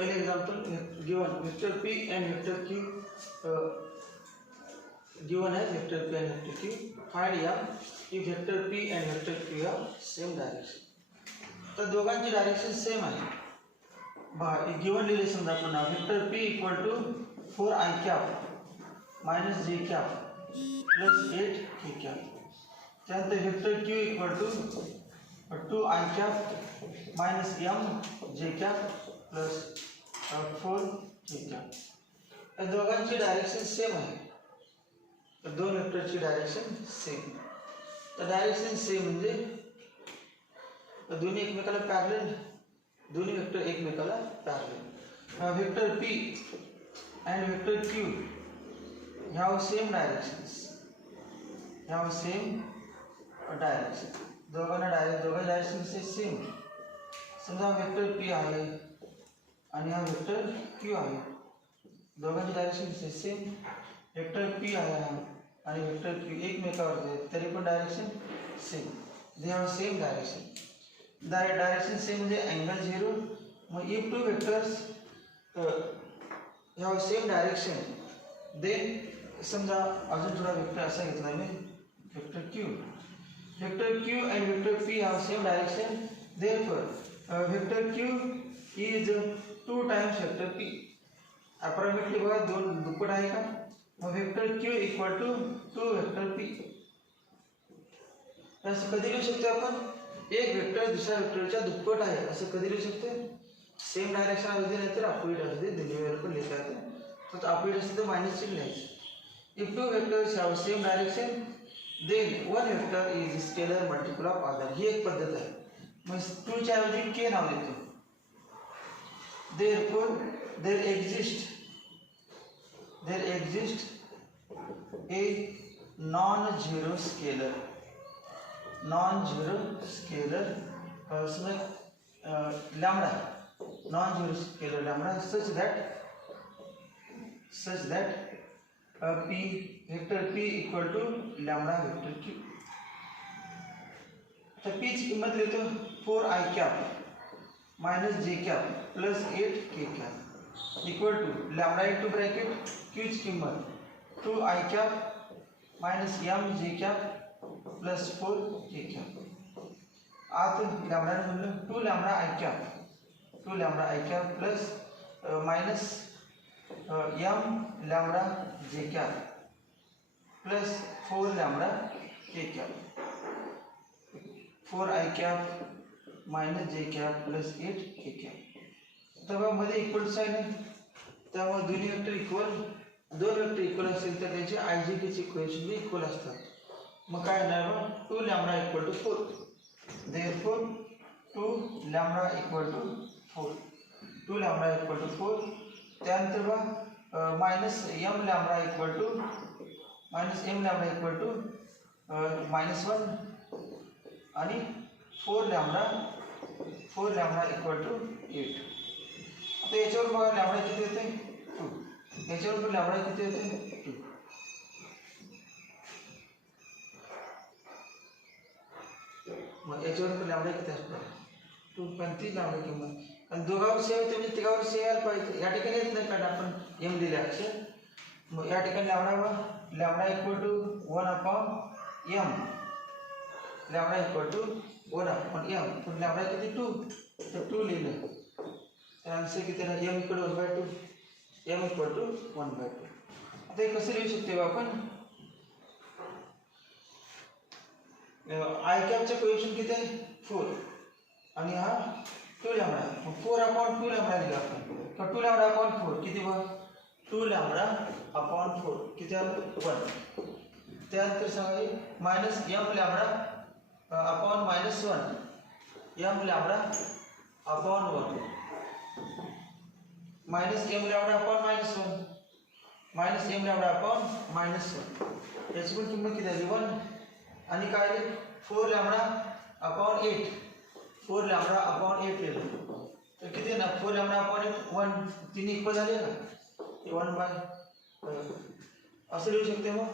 पहले example given vector p and vector q given as vector p and vector q find m if vector p and vector q have same direction. तर दोघांची direction same आहे. बघा गिवन लिहिले समजा पुन्हा vector p equal to 4i cap minus j cap plus 8k cap. त्यानंतर vector q equal to 2i cap minus m j cap plus 4k cap. या दोघांची डायरेक्शन सेम आहे. तर दोन वेक्टरची डायरेक्शन सेम. तर डायरेक्शन सेम म्हणजे दोन्ही एकमेकाला पॅरलल, दोन्ही वेक्टर एकमेकाला parallel. Vector p and vector q have same directions, have same direction. दोघांची डायरेक्शन सेम. समजा वेक्टर p आहे आणि हा वेक्टर q आहे. दोघांची डायरेक्शन सेम. वेक्टर p आहे आणि वेक्टर q एकमेकावर आहेत तरी पण direction same. They have same direction. Direction same म्हणजे अँगल 0. मग if two vectors have same direction then समजा अजून थोडा वेक्टर असा घेतला मी vector q. Vector q and vector p have same direction. Therefore vector q is 2 times vector p. Approximately बघा दोन दुप्पट आहे का. मग vector q equal to 2 vector p. असं कधी लिहू शकतो आपण एक वेक्टर दुसऱ्या वेक्टरच्या दुप्पट आहे असं कधी लिहू शकतो. सेम डायरेक्शन असू दे नाहीतर अपोजिट असू दे दोन्हीवर पण लिहिता येतं. फक्त अपोजिट असेल तर मायनस चिन्ह लिहायचं. If two vectors have same direction then one vector is scalar multiple of other. ही एक पद्धत आहे. मग 2 च्या ऐवजी k नाव देतो. therefore there exists a non-zero scalar lambda, non-zero scalar lambda such that p vector p equal to lambda vector q. तर p ची किंमत देतो 4i cap minus j cap plus 8k cap equal to lambda into bracket q ची किंमत 2i cap minus m j cap plus 4k cap. आत lambda म्हणलं 2 lambda i cap plus minus m lambda j cap plus 4 lambda k cap. 4i cap minus j cap plus 8k cap. तर मध्ये equal sign आहे त्यामुळे दोन्ही vector equal, दोन vector equal असेल तर त्यांचे IJK चे इक्वेशन बी इक्वल असतात. मग काय होणार 2 lambda equal to 4. therefore 2 lambda equal to 4. 2 lambda equal to 4. त्यानंतर बघा minus m lambda equal to minus -1 आणि 4 लॅम्बडा इक्वल टू 8. आता याच्यावर बघा लॅम्बडा किती होते 2. याच्यावर पण लॅम्बडा किती होते 2. मग याच्यावर पण लॅम्बडा किती असणार 2. 35 लॅम्बडा किंमत आणि दोघांवर सेम होते म्हणजे तिघावर सेम यायला पाहिजे. या ठिकाणी येत नाही कारण आपण m दिले अक्षर. मग या ठिकाणी lambda equal to 1 upon m. Lambda equal to 1 upon m. पण लॅम्बडा किती 2 तर 2 लिहिलं तर आन्सर किती आहे m equal 1/2. m equal to 1/2. आता हे कसं लिहू शकतो आपण i कॅपचे कोएफिशिएंट किती आहे 4 आणि हा 2 लॅम्बडा. मग 4 अपॉन 2 लॅम्बडा लिहिला आपण. तर 2 लॅम्बडा अपॉन 4 किती बघ 2 लॅम्बडा अपॉन 4 किती आहे 1. त्यानंतर सांगा minus m lambda upon -1 m lambda upon 1 minus m lambda upon -1 minus m lambda upon -1. याची पण किंमत किती आली 1. आणि काय 4 लॅम्बडा अपॉन 8. 4 लॅम्बडा अपॉन 8 लिहिलं तर किती ना 4 लॅम्बडा अपॉन 1 तीन इक्वल झाले ना 1 बाय असं लिहू शकते. मग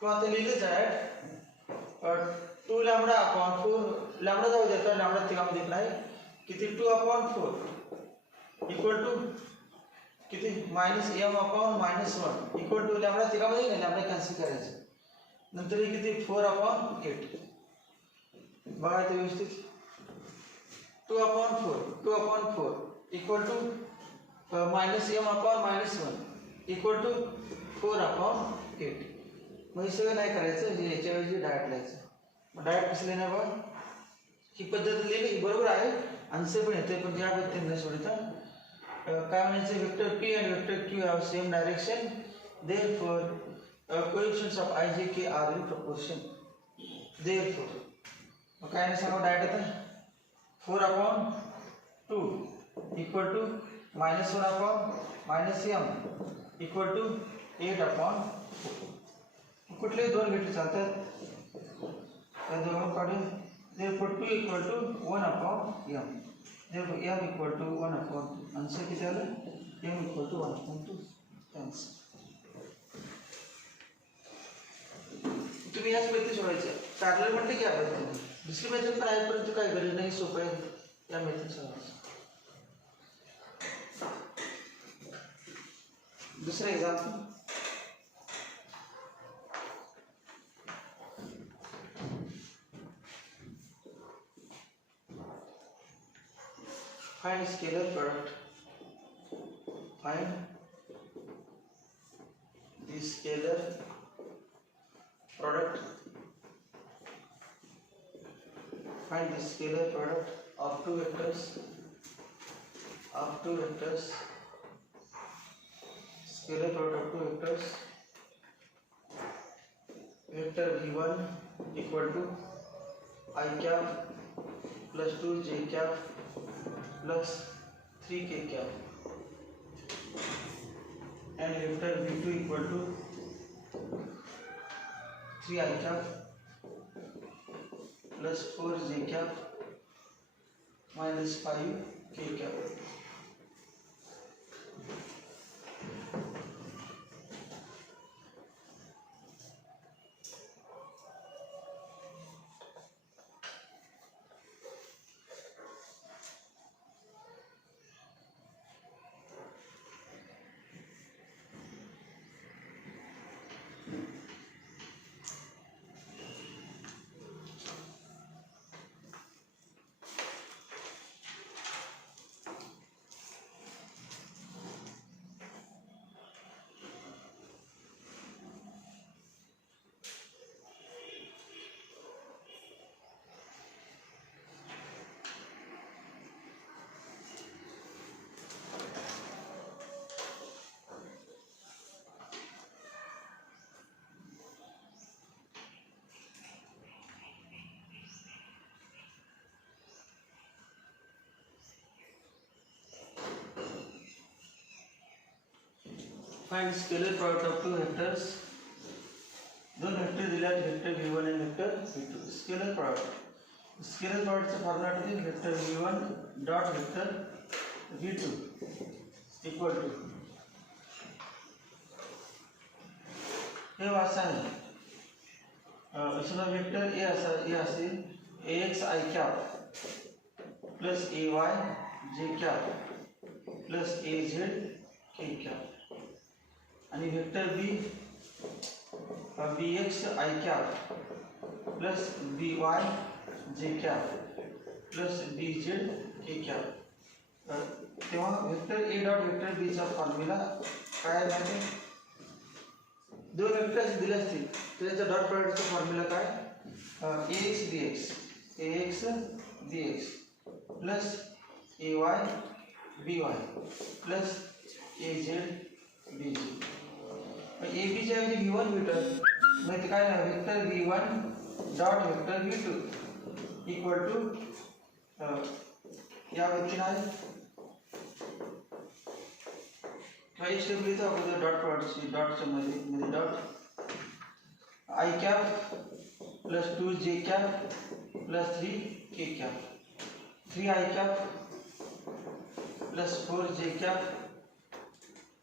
तो आता लिहिलेच आहे 2 लॅम्बडा अपॉन 4 लॅम्बडा जाऊ द्या तर लॅम्बडा तिघामध्ये आहे किती 2 अपॉन 4 इक्वल टू किती minus M upon minus one equal to lambda तिघामध्ये नाही लॅमडा कॅन्सल करायचं नंतर हे किती 4/8 बघा ते व्यवस्थित 2/4 equal to minus M upon minus one equal to 4/8 मग हे सगळं नाही करायचं हे याच्याऐवजी डायरेक्ट लिहायचं डायरेक्ट कसं लिहिणार बघा ही पद्धत लिहिली बरोबर आहे आन्सर पण येते पण या पद्धतीने सोडता काय म्हणायचं vector p and vector q have same direction therefore coefficients of I J K are in proportion therefore मग काय नाही सांगा डायरेक्ट आता 4/2 equal to minus 1/- minus m equal to 8/4 कुठले दोन घेतले चालतात त्या दोघं काढून therefore 2 equal to 1/m therefore m equal to 1/2 answer किती आलं m इक्वल टू 1/2 आन्सर तुम्ही याच पद्धतीने सोडवायचं पॅरलल म्हणते की या पद्धतीने दुसरी मेथड पण आहे परंतु काही गरज नाही सोपं आहे या मेथड सोडवायचं दुसरं example find scalar product find the scalar product find the scalar product of two vectors scalar product of two vectors vector v1 equal to I cap plus 2 j cap plus 3 k cap and vector v2 equal to 3 I cap plus 4 j cap minus 5 k cap find scalar product of two vectors दोन vector दिल्यात vector v1 आणि vector v2 scalar प्रोडक्टचा formula आहे vector v1 dot vector v2 equal to हे वाचा आहे असं vector A असेल ax I cap plus ay j cap plus az k cap आणि vector b bx I cap plus by j cap plus bz k cap तेव्हा vector a dot vector b चा formula काय आहे दोन vectors दिले असतील तर त्याचा डॉट प्रोडक्टचा फॉर्म्युला काय ax bx plus ay by plus az bz A B च्या ऐवजी v1 v2 म्हणजे काय vector v1 dot vector v2 equal to या व्यक्तीला आहे काही स्टेप लिहितो अगोदर डॉट प्रोडक्टची डॉटच्या मध्ये dot I cap plus 2 j cap plus 3 k cap 3 I cap plus 4 j cap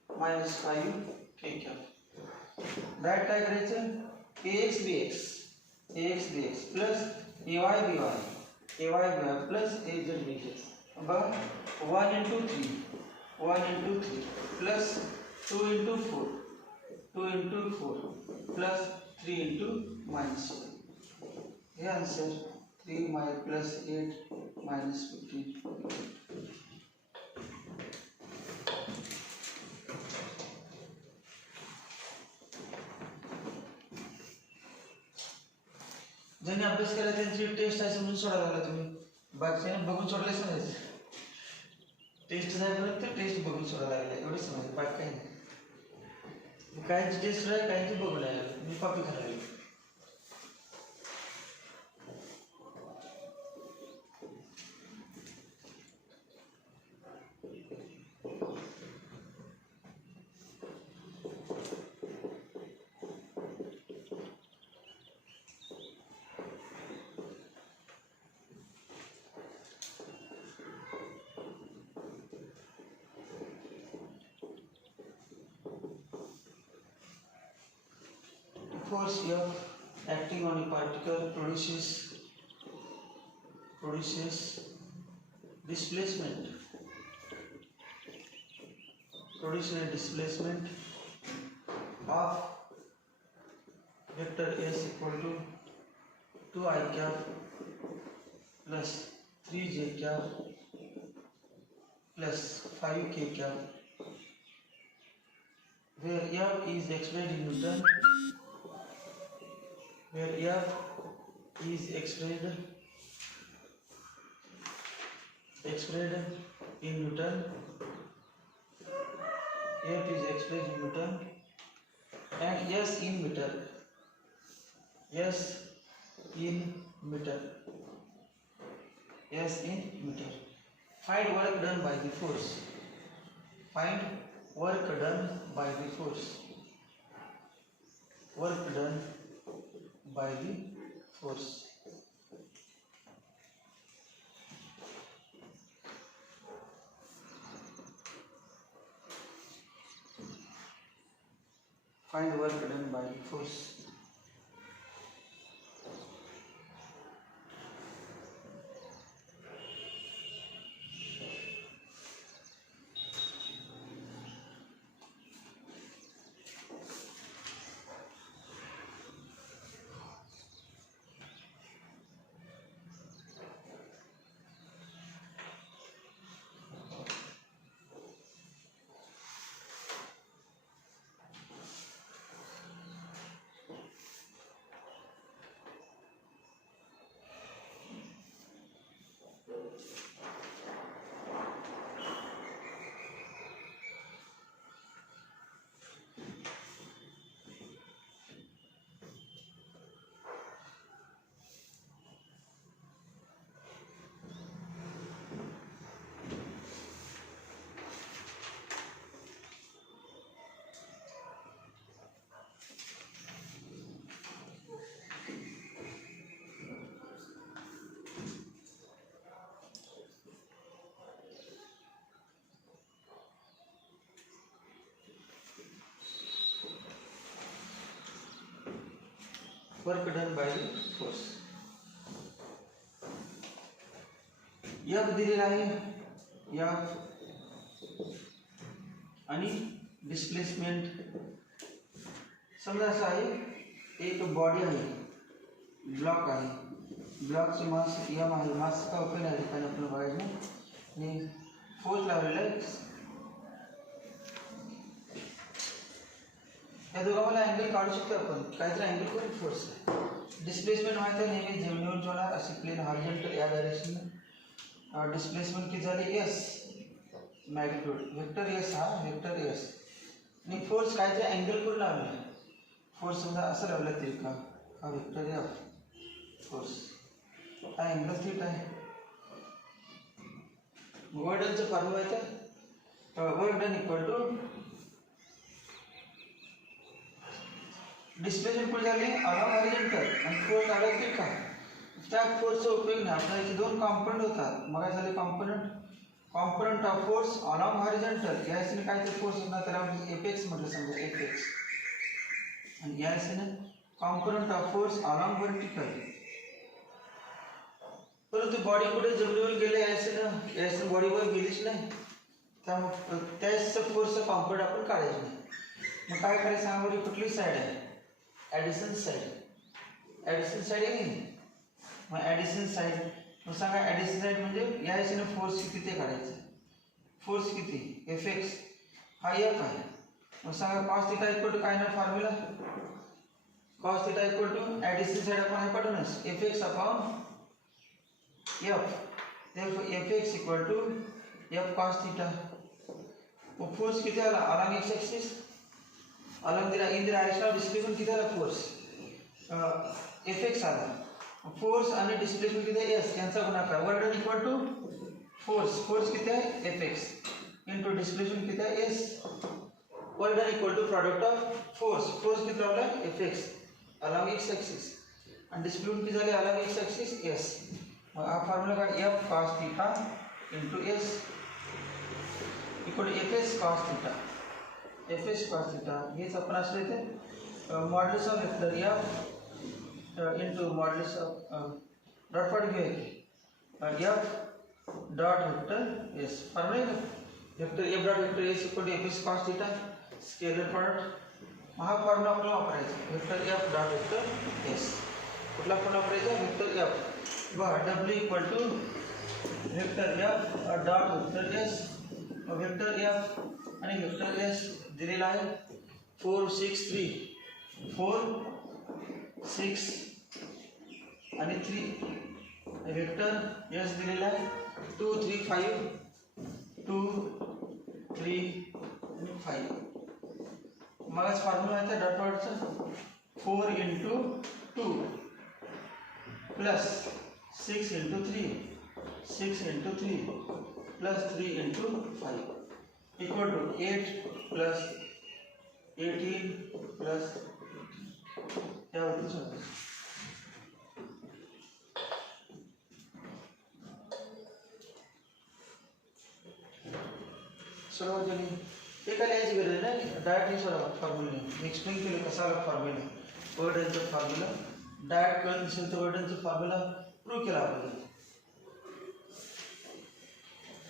minus 5 k cap direct काय करायचं ax bx plus ay by plus az bz बघा 1 into 3 1 into 3 plus 2 into 4, 2 into 4 plus 3 into minus 1. Here answer 3 plus 8 minus 15. ज्यांनी अभ्यास केला त्यांची टेस्ट आहे समजून सोडायला लागला तुम्ही, बाकीच्याने बघून सोडले समजायचं. टेस्ट जाईपर्यंत टेस्ट बघून सोडायला लागले एवढे समजायचं, बाकी काही नाही. काहींची टेस्ट आहे काहींची बघून आहे, मी कॉपी करायला लागली. Force F acting on a particle produces displacement. Produces a displacement of vector S equal to 2 I cap plus 3 j cap plus 5 k cap, where F is expressed in Newton. Where F is expressed in Newton, F is expressed in Newton, and S in meter. S in meter. S in meter. Find work done by the force. Find work done by the force. Work done by the force. Find work done by the force. Work done by the force. F दिलेला आहे, F आणि डिस्प्लेसमेंट. समजा असं आहे, एक बॉडी आहे, ब्लॉक आहे, ब्लॉकचे मास M आहे, मास का ओपन आहे कारण आपण बघायचं आणि फोर्स लावलेला आहे. या दोघांना अँगल काढू शकतो आपण, काहीतरी अँगल करून फोर्स आहे. डिस्प्लेसमेंट माहिती आहे नेहमी जमिनीवर होणार असे प्लेन हॉरिझॉन्टल या डायरेक्शन. डिस्प्लेसमेंट किती झाले S मॅग्निट्यूड, वेक्टर S हा वेक्टर S आणि फोर्स काहीतरी अँगल करून लावला. फोर्स समजा असं लावला तरी का हा वेक्टर F फोर्स, हा अँगल थीटा आहे. वर्क डनचं फॉर्म्युला आहे तर work done equal to displacement कुठे झाली अलॉंग हॉरिझॉन्टल आणि फोर्स लागला थीटा. त्या फोर्सचा उपयोग नाही, आपल्याला इथे दोन कॉम्पोनंट होतात. मग झाले component of force along horizontal, या असेल काय तर फोर्स होता त्याला आपण एपेक्स म्हटलं समजा एपेक्स, आणि या असेल component of force along vertical. परंतु बॉडी कुठे जमिनीवर गेले, या असेल बॉडीवर गेलीच नाही, त्यामुळे त्याच फोर्सचं कॉम्पोनंट आपण काढायचं नाही. मग काय करायचं सांगा बरं, कुठली साईड आहे? Addition side. ॲडिशन साईड आहे की नाही? मग ॲडिशन साईड, मग सांगा ॲडिशन साईड म्हणजे या दिशेने फोर्स किती ते काढायचं. फोर्स किती? एफ एक्स हा एफ आहे. मग सांगा कॉस थिटा इक्वल टू काय ना formula? Cos theta equal to addition side आपण आहे पाठवूनच F X upon F. F X equal to F cos theta. मग फोर्स किती आला? Along X axis, along in the direction of displacement किती आला फोर्स? एफ एक्स आला. Force आणि डिस्प्लेसमेंट किती आहे? एस यांचा गुणाकार. Work done equal to force. Force किती आहे? एफ एक्स इंटू डिस्प्लेसमेंट किती आहे? S. Work done equal to product of force. Force किती लावला? F X along X axis आणि डिस्प्लेसमेंट किती झाले? Along X axis S. मग हा फॉर्म्युला काय? F cos theta into S equal to F S cos theta. F S cos theta हेच आपण असं इथे modulus of vector F into modulus of dot product घेऊया F dot vector S. Formula आहे का? Vector F dot vector S equal to F S cos theta scalar product. हा formula आपल्याला वापरायचा. Vector F dot vector S. कुठला formula वापरायचा? Vector F व W equal to vector F dot vector S. Vector F आणि vector S दिलेला आहे 4 6 3. 4 6 आणि 3. वेक्टर एस दिलेला आहे 2 3 5. 2 3 आणि 5. मगच फॉर्म्युला आहे त्या डॉट डॉटचा 4 into 2 plus 6 into 3 6 into 3 plus 3 into 5 equal to 8 plus 18 plus यावरती सोडा. सर्व जणी ते काय लिहायची गरज नाही, डायरेक्टली सोडा फॉर्म्युला. एक्सप्लेन केलं कसा आला फॉर्म्युला. वर्डनचा फॉर्म्युला डायरेक्ट कळत नसेल तर वर्डनचा फॉर्म्युला प्रूव्ह केला आपल्याला.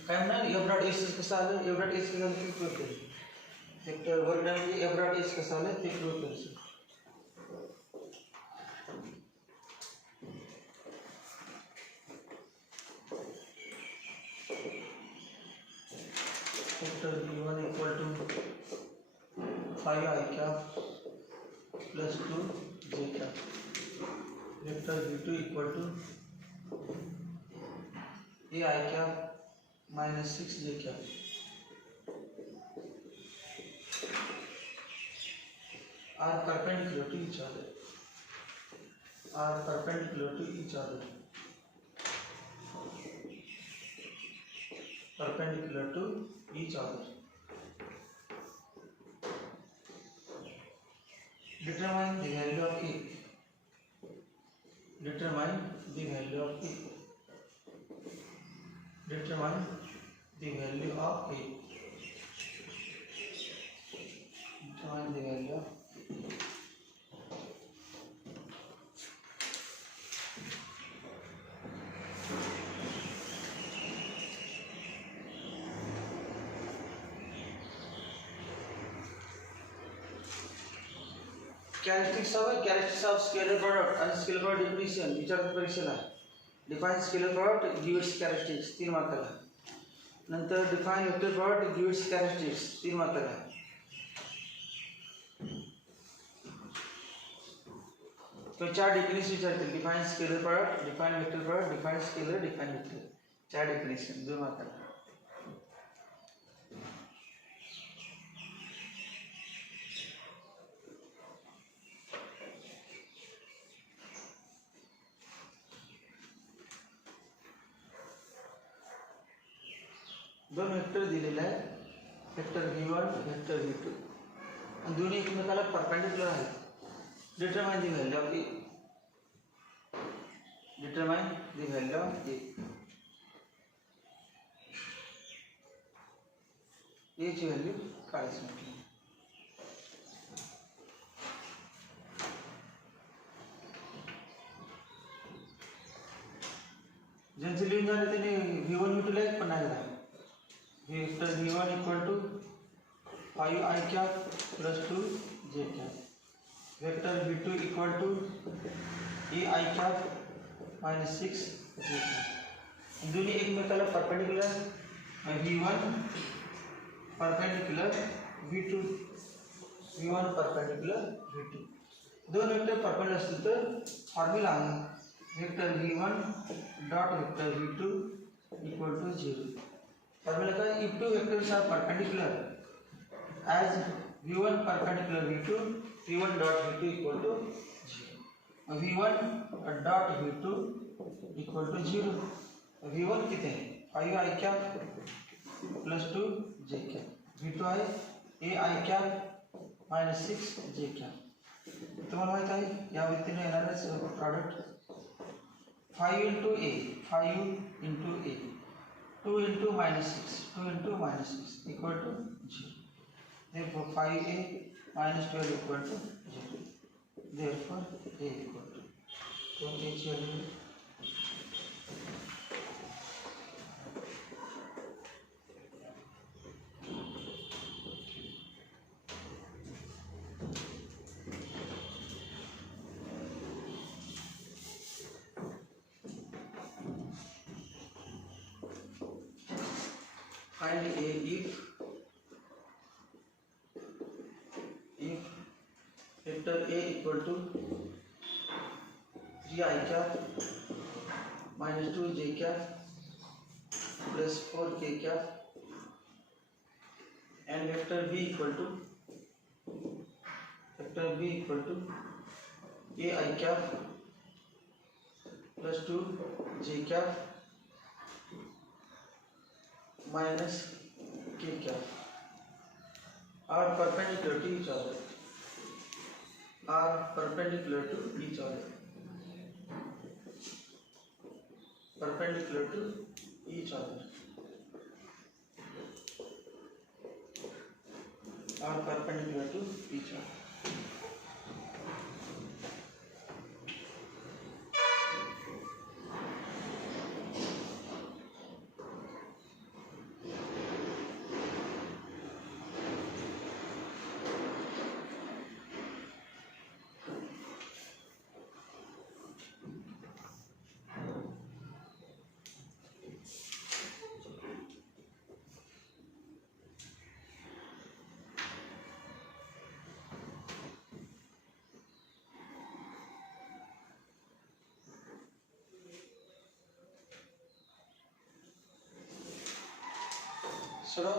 काय म्हणणार एफ डॉट एस कसं आलं? एफ डॉट एस कसं आलं ते प्रूव्ह केलं. वेक्टर वर्डन म्हणजे एफ डॉट एस कसं आलं ते प्रूव्ह करायचं. Vector v1 equal to 5 i cap plus 2 j cap. Vector v2 equal to a i cap minus 6 j cap. are perpendicular to each other. Are perpendicular to each other. Perpendicular to each other. Determine the value of A. Determine the value of A. Determine the value of A. Determine the value of A. Characteristics of scalar product and scalar product definition विचारत परीक्षेला. Define scalar product, give its characteristics 3 मार्काला. नंतर define vector product, give its characteristics 3 मार्काला. तो 4 डेफिनेशन विचारतील. Define scalar product, define vector product, define scalar, define vector. 4 डेफिनेशन 2 मार्काला. दोन वेक्टर दिलेले आहे. वेक्टर v1 वेक्टर v2 आणि दोन्ही एकमेकाला परपेंडिक्युलर आहेत. Determine the value of a. Determine the value of a. a ची व्हॅल्यू काढायची म्हटली. ज्यांचे लिहून झाले त्यांनी v1 v2 ला एक पण नाही झाला. Vector v1 equal to 5 i cap plus 2 j cap, vector v2 equal to A I cap minus 6 j cap. दोन्ही एकमेकाला perpendicular, v1 perpendicular v2, v1 perpendicular v2, दोन वेक्टर परपेंडिकुलर असतील तर फॉर्म्युला आहे vector v1 dot vector v2 equal to 0। Formula काय, if two vectors are perpendicular as v1 perpendicular v2, v1 dot v2 equal to 0, v1 dot v2 equal to 0, v1 कितने हैं 5 i cap plus 2 j cap, v2 है a i cap minus 6 j cap. तुम्हाला माहित आहे या व्यक्तीने येणारच प्रॉडक्ट 5 into a, 5 into a, 2 into minus 6, 2 into minus 6 equal to 0, therefore 5a minus 12 equal to 0, therefore a equal to, तो a की value find a if vector a equal to 3 i cap minus 2 j cap plus 4 k cap and vector b equal to a i cap plus 2 j cap minus k cap are perpendicular to each other, are perpendicular to each other, perpendicular to each other, are perpendicular to each other। So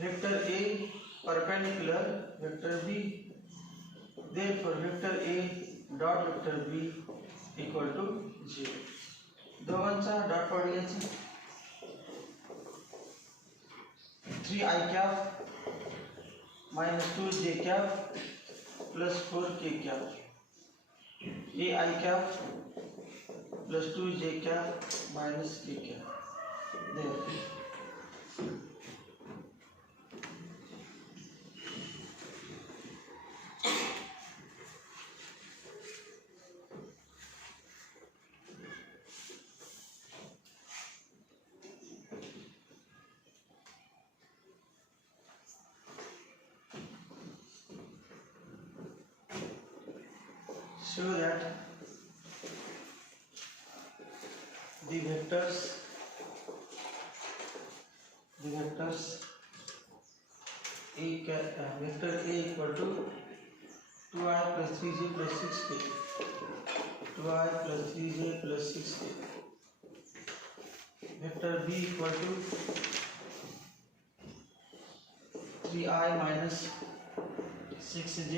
vector a perpendicular vector b, therefore vector a dot vector b equal to 0, दोघांचा dot product घ्यायचा 3 i cap minus 2 j cap plus 4 k cap, a i cap plus 2 j cap minus k cap, therefore show that the vectors vector a equal to 2i plus 3j plus 6k, 2i plus 3j plus 6k, vector b equal to 3i minus 6j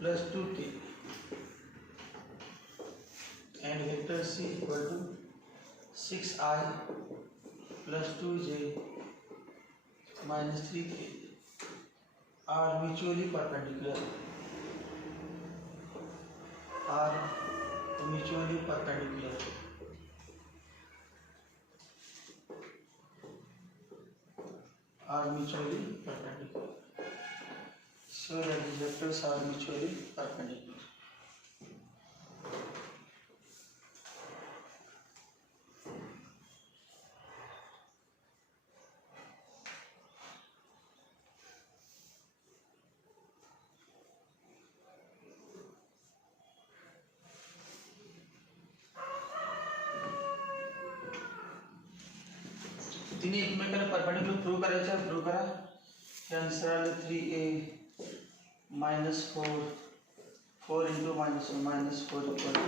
plus 2k and vector c equal to 6i plus 2j minus 3k are mutually perpendicular, are mutually perpendicular. So that the vectors are mutually perpendicular. तिन्ही एकमेकांना perpendicular prove करायचं आहे. प्रूव्ह करा. हे आन्सर आलं 3a minus 4 into minus 4 equal to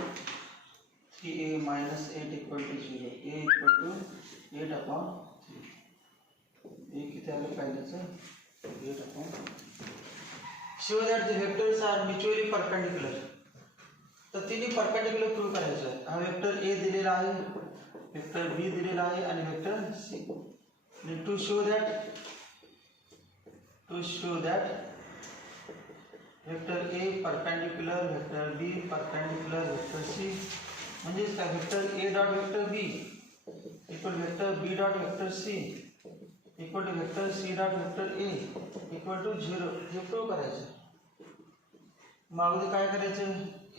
3a minus 8 equal to 0. a equal to 8 upon 3. a किती आलं पहिल्याचं 8 upon 3. Show that the vectors are mutually perpendicular. तर तिन्ही परपेंडिक्युलर प्रूव्ह करायचं आहे. हा वेक्टर a दिलेला आहे, वेक्टर b दिलेला आहे आणि वेक्टर c. आणि to show that vector a perpendicular, vector b perpendicular, vector c म्हणजे काय vector a dot vector b equal vector b dot vector c equal to vector c dot vector a equal to 0 हे prove करायचं. मग अगोदर काय करायचं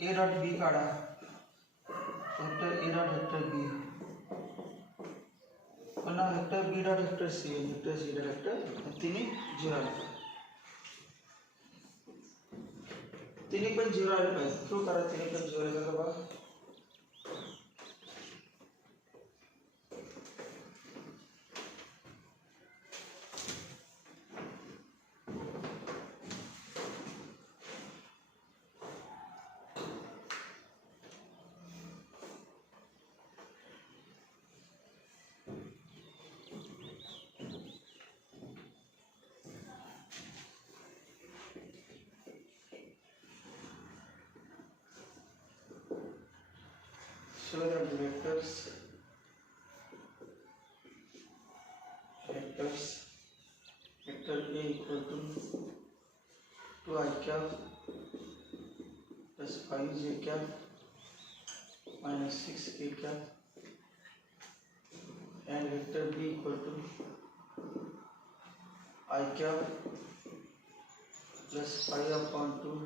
a dot b काढा, vector a dot vector b पुन्हा vector b dot vector c vector c dot vector तिन्ही 0 आले पाहिजे. तिन्ही पण 0 आले पाहिजे. प्रूव्ह करा तिन्ही पण 0 झालं बघा. Show that the vectors vector a equal to 2 I cap plus 5 j cap minus 6 k cap and vector b equal to I cap plus 5 upon 2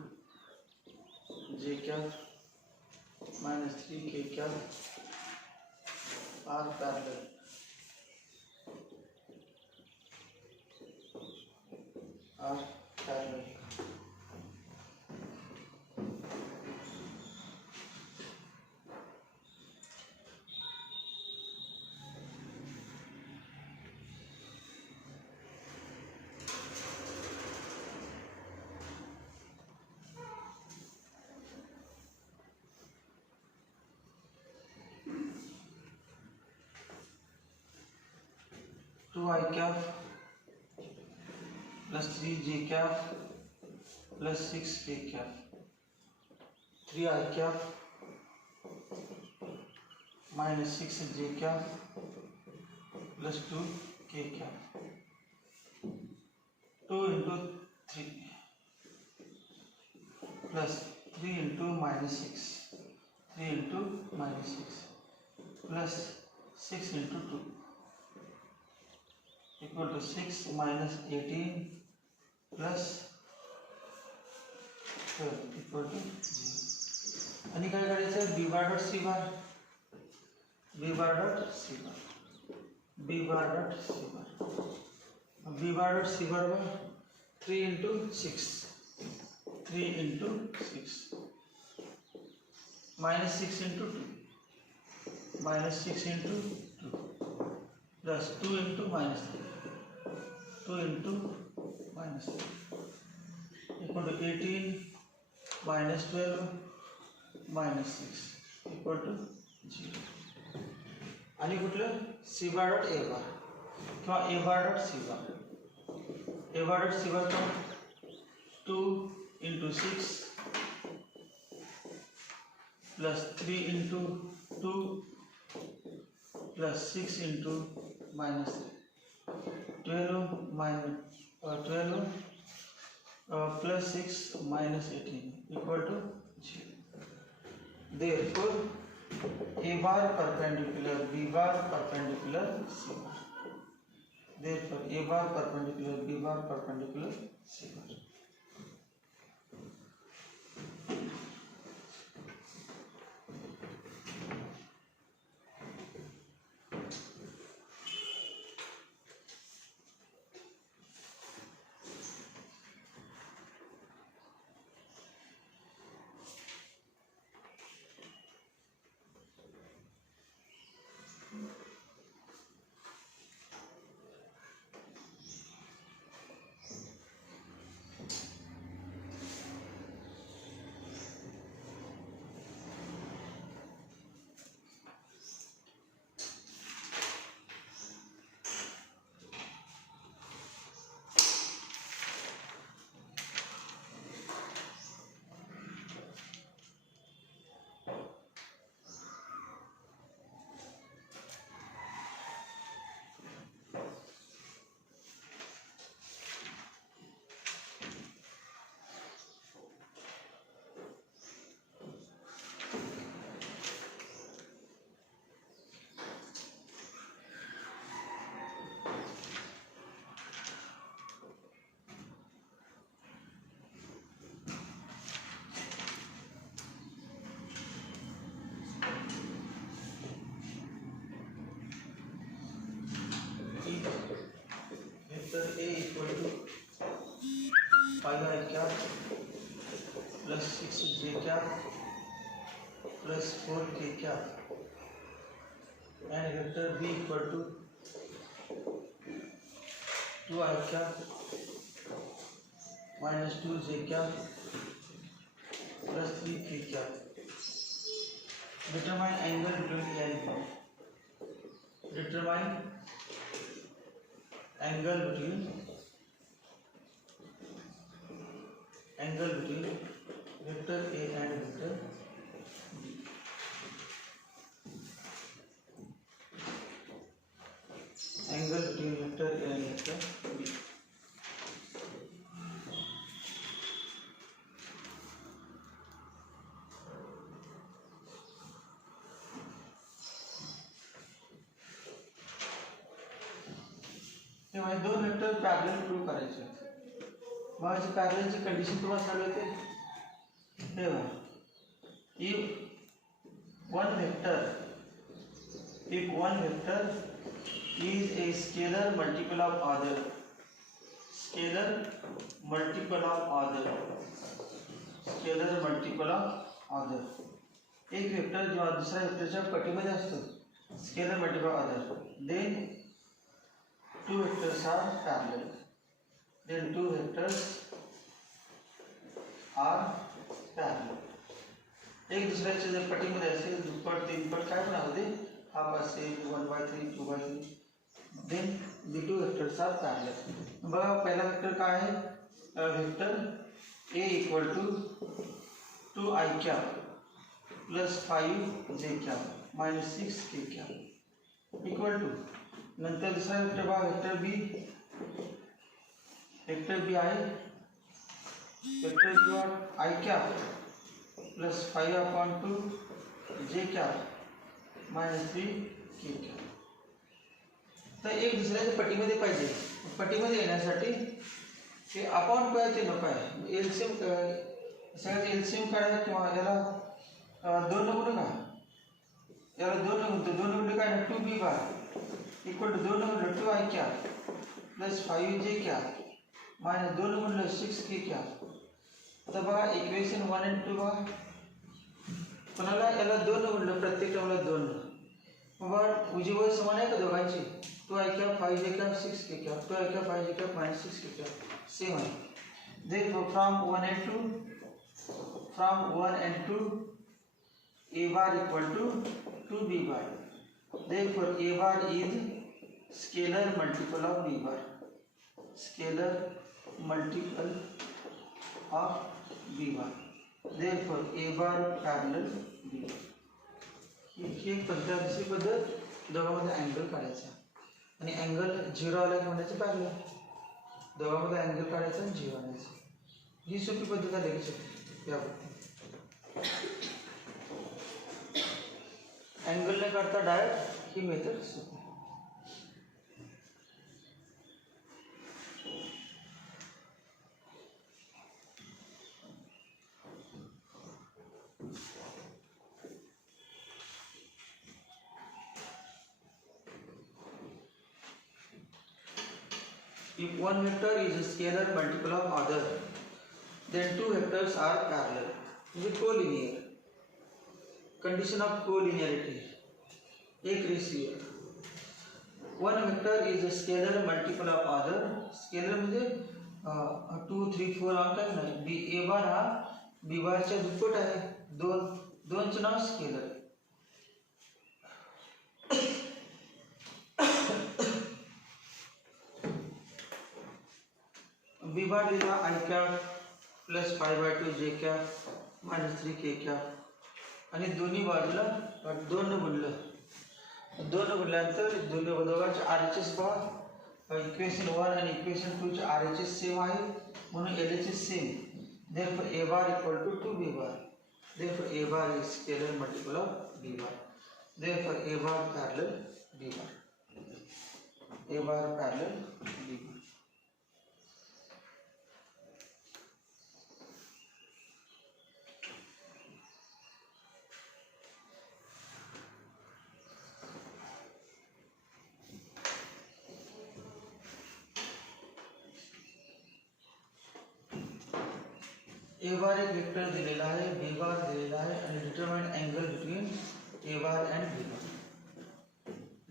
j cap minus 3 k cap are parallel. Two I cap plus 3 j cap plus 6 k cap. 3 I cap minus 6 j cap plus 2 k cap. 2 into 3 plus 3 into minus 6. 3 into minus 6 plus 6 into 2 equal to 6 minus 18 plus 12 equal to 0. आणि काय करायचं b bar dot c bar b bar dot c bar b bar dot c bar b bar dot c bar 3 into 6 3 into 6 minus 6 into 2 minus 6 into 2 plus 2 into minus 3 2 into minus 3 equal to 18 minus 12 minus 6 equal to 0. आणि कुठलं c bar dot a bar किंवा a bar dot c bar. a bar dot c bar 2 into 6 plus 3 into 2 plus 6 into minus 3 12 plus 6 minus 18 equal to 0. Therefore a bar perpendicular b bar perpendicular c bar. Therefore A bar perpendicular B bar perpendicular C bar. Vector A equal to 5 I cap plus 6 J cap plus 4 K cap, and vector B equal to 2 I cap minus 2 J cap plus 3 K cap. Determine angle between A and B. Determine angle between vector A and vector B. Angle between vector A and vector B. तेव्हा दोन vector parallel prove करायचे. मग पॅरललची कंडिशन तुम्हाला सांगितली होती. तेव्हा if one vector is a scalar multiple of other, एक वेक्टर जेव्हा दुसऱ्या वेक्टरच्या पटीमध्ये असतो, scalar multiple of other, then two vectors are parallel. Then two vectors are parallel. एक दुसऱ्याच्या जर पटीमध्ये असेल, दुप्पट तीनपट काय पण असू दे, हाफ असेल 1/3 2/3, then the two vectors are parallel. बघा पहिला वेक्टर काय आहे, vector A equal to 2 I cap plus 5 J cap minus 6 K cap equal to, नंतर दुसरा वेक्टर बघा वेक्टर B आहे, vector B were I cap plus 5/2 J cap minus 3 K cap. तर एक दुसऱ्याच्या पटीमध्ये पाहिजे. पटीमध्ये येण्यासाठी ते अपॉन पाहिजे नको आहे. एलसीएम सगळ्यात एलसीएम काढायला किंवा याला दोन नको का, याला दोन म्हणतो, दोन म्हणजे काय ना 2B बार इक्वल टू 2 म्हणलं 2 I cap plus 5 J cap minus 2 म्हणलं 6 K cap. आता बघा इक्वेशन 1 आणि 2 बघा, कोणाला याला 2 म्हणलं, प्रत्येक टर्मला 2. मग उजी वय समान आहे का दोघांची, 2 I cap 5 J cap 6 K cap, 2 I cap 5 J cap minus 6 K cap same आहे. Therefore from 1 and 2 A bar equal to 2B bar. Therefore A bar is scalar multiple of B bar. Scalar multiple of B bar. Therefore A bar parallel B bar. ही एक पद्धत, दुसरी पद्धत दोघांमध्ये अँगल काढायचा आणि अँगल 0 आला की म्हणायचं पॅरलल, दोघांमध्ये अँगल काढायचा आणि 0 आणायचं. ही सोपी पद्धत आहे की यावरती. अँगल न काढता डायरेक्ट ही मेथड सोपी. If one vector is a scalar multiple of other, then two vectors are parallel. म्हणजे collinear. Condition of collinearity. एक रेषीय. One vector is a scalar multiple of other. Scalar म्हणजे 2, 3, 4 अंक नाही. A बार हा B बारच्या दुप्पट आहे. दोनचं नाव स्केलर. B बार लिहिला I cap plus 5/2 J cap minus 3 K cap आणि दोन्ही बाजूला 2 ने गुणलं. 2 ने गुणल्यानंतर दोघांचे RHS पहा. इक्वेशन 1 आणि इक्वेशन 2 चे RHS सेम आहे म्हणून LHS same. Therefore A bar equal to 2B bar. Therefore A bar is scalar multiple of B bar. Therefore A bar parallel B bar. A bar parallel B bar. A bar एक वेक्टर दिलेला आहे, B bar दिलेला आहे आणि determine angle between A bar and B bar.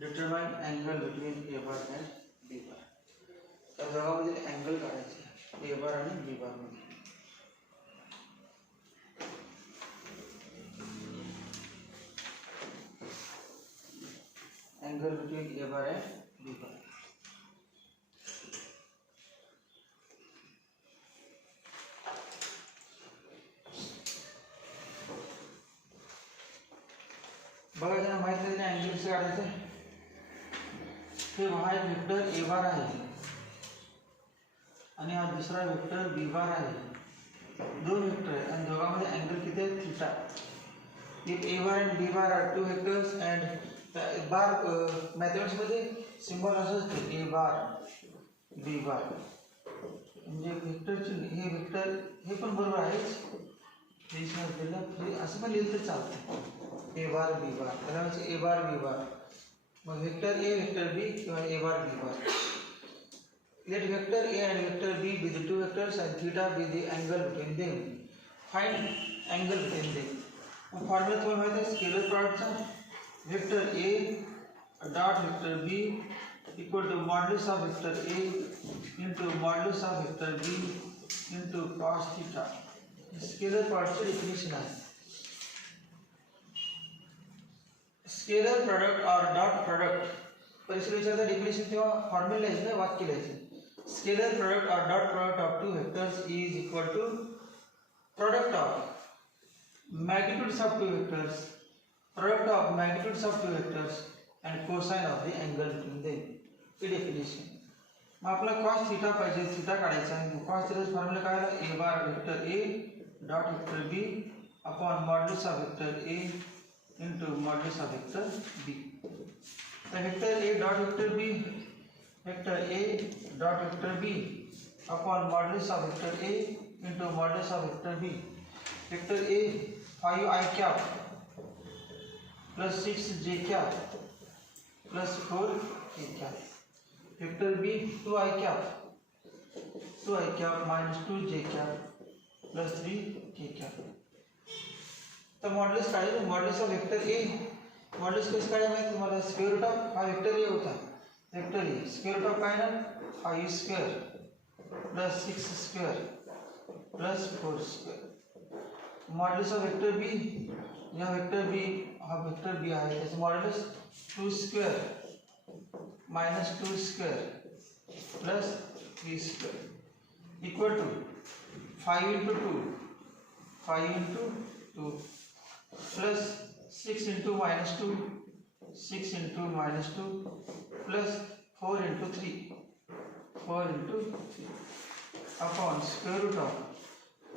Determine angle between A bar and B bar. त्या दोघांमधील अँगल काढायचे A bar आणि B bar मध्ये. Angle between A bar and B bar. बघा ज्यांना माहित नाही अँगल कसे काढायचे. हे हा एक वेक्टर A बार आहे आणि हा दुसरा वेक्टर B बार आहे. दोन वेक्टर आहे आणि दोघांमध्ये अँगल किती आहे theta. If A bar and B bar are two vectors and bar mathematics मध्ये सिम्बॉल असं असते A बार B बार म्हणजे वेक्टरचे हे वेक्टर हे पण बरोबर आहेच. हे असं पण लिहिलं तर चालतं. A bar B bar त्याला म्हणजे A bar B bar. Mug vector A vector B किंवा A bar B bar. Let vector A and vector B be the two vectors and theta be the angle between them. Find angle between them. Formula तुम्हाला माहिती आहे scalar प्रॉडक्टचा. Vector A dot vector B equal to modulus of vector A into modulus of vector B into cos theta. Scalar प्रॉडक्टचे definition आहे. Scalar product और dot product परीक्षेला विचारता definition तेव्हा फॉर्म्युला लिहायचं नाही वाक्य लिहायचं. स्केलर प्रोडक्ट और dot product of two vectors is equal to product of magnitudes of two vectors product of magnitudes of two vectors and cosine of the angle between them. ही definition. मग आपला cos theta पाहिजे. थीटा काढायचा आहे. कॉस थीटाचा फॉर्म्युला काय आला A बार vector A dot vector B upon modulus of vector A into modulus of vector B. The vector A dot vector B upon modulus of vector A into modulus of vector B. Vector A 5 I cap plus 6 J cap plus 4 K cap. Vector B 2 I cap minus 2 J cap plus 3 K cap. तो modulus काढायचं. Modulus of vector A modulus कसं काढायचं माहिती तुम्हाला. Square root of हा vector A होता vector A square root of काय ना 5 square plus 6 square plus 4 square. Modulus of vector B या वेक्टर बी हा वेक्टर बी आहे त्याचं modulus 2 square minus 2 square plus 3 square equal to 5 into 2 plus 6 into minus 2 plus 4 into 3 upon square root of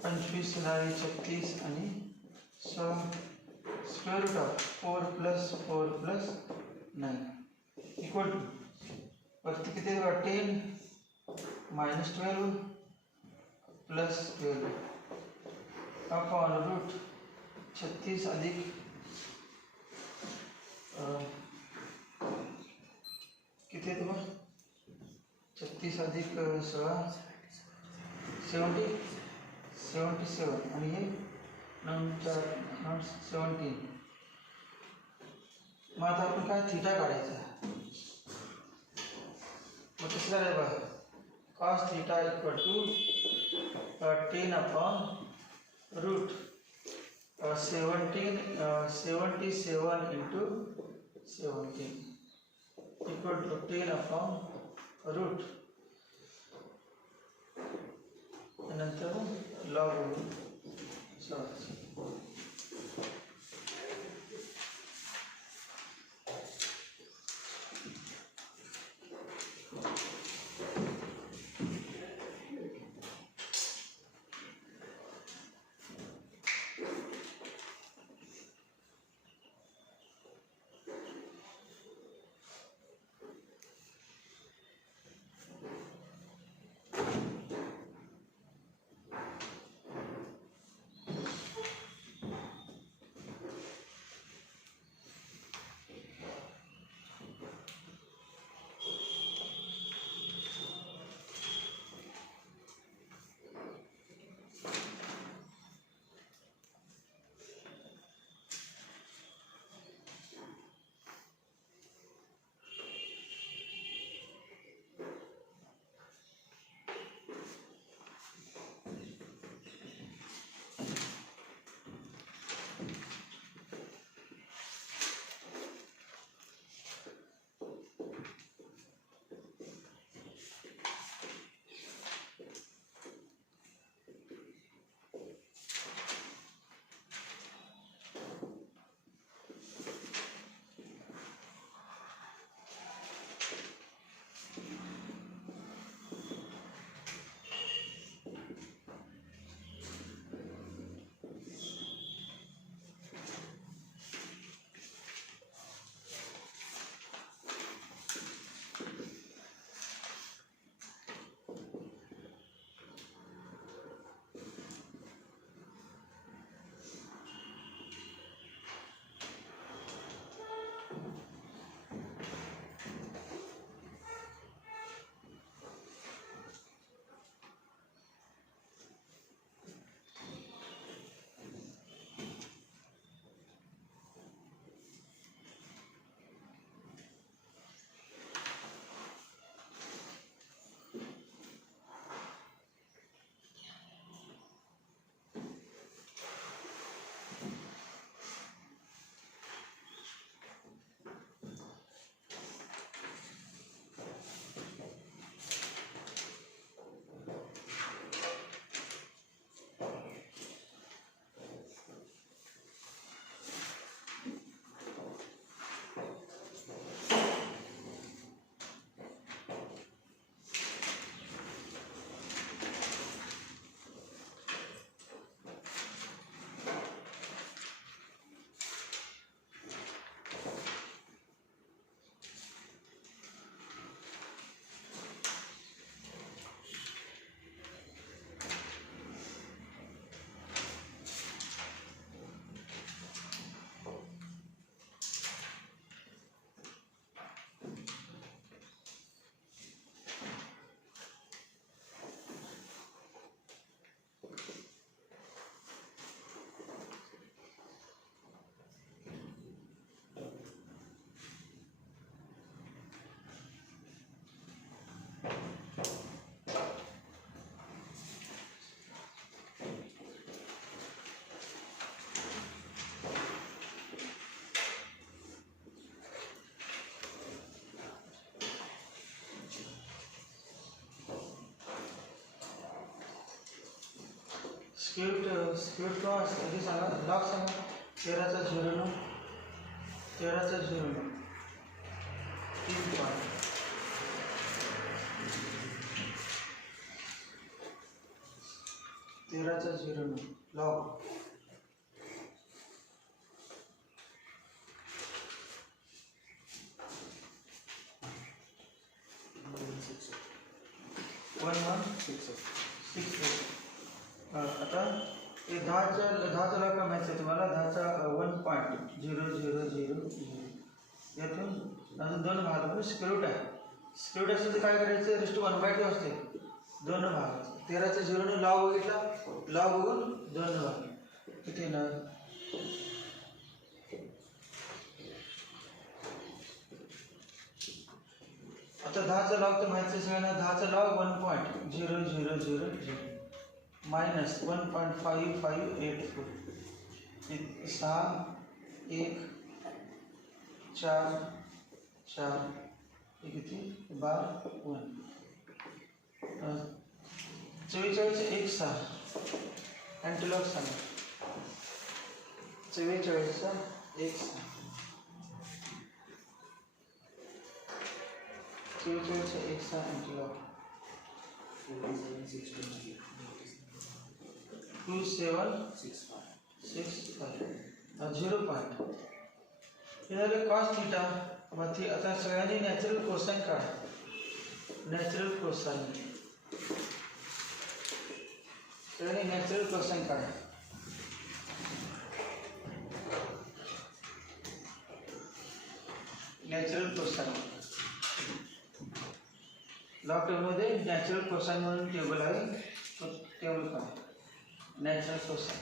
25 36 आणि square root of 4 plus 9 equal to वरती किती 10 minus 12 plus 12 upon root 36 अधिक किती आहे तुम्हाला 36 30 अधिक 16 77 आणि हे 17. मग आता आपण काय थिटा काढायचा. मग कसं करायचं बघा. cos theta equal to 10 upon root 77 into 17 equal to 10 upon root नंतर log स्क्वेअर कधी सांगा. लॉग सांगा. 13/09 13/09 3 पॉईंट 13/09 लॉग 1166. आता हे 10चा लॉग का माहिती आहे तुम्हाला. 10चा 1.0000 यातून अजून 2 भाग स्क्वेअर रूट आहे. स्क्वेअर रूट असेल तर काय करायचं, रेस्ट 1/2 असते, 2 भाग. 13चा 0 लॉग बघितला, लॉग बघून 2 भाग किती ना. आता 10चा लॉग तर माहिती सगळ्यांना. 10चा लॉग 1.0000 मायनस 1.5584. 6 1 4 4 हे किती 12 1. 44 1 6 अँटीलॉग सांगा. 44चा 1 6 44चा 1 6 अँटीलॉग 2765 0 पॉइंट. हे झालं कॉस थीटा. मग ती आता सगळ्यांनी नॅचरल कोसाइन काढा. नॅचरल कोसाइन सगळ्यांनी नॅचरल कोसाइन काढा. नॅचरल कोसाइन लॉग टेबलमध्ये नॅचरल कोसाइन म्हणून टेबल आहे, तो टेबल काढा. नॅचरल कोसाइन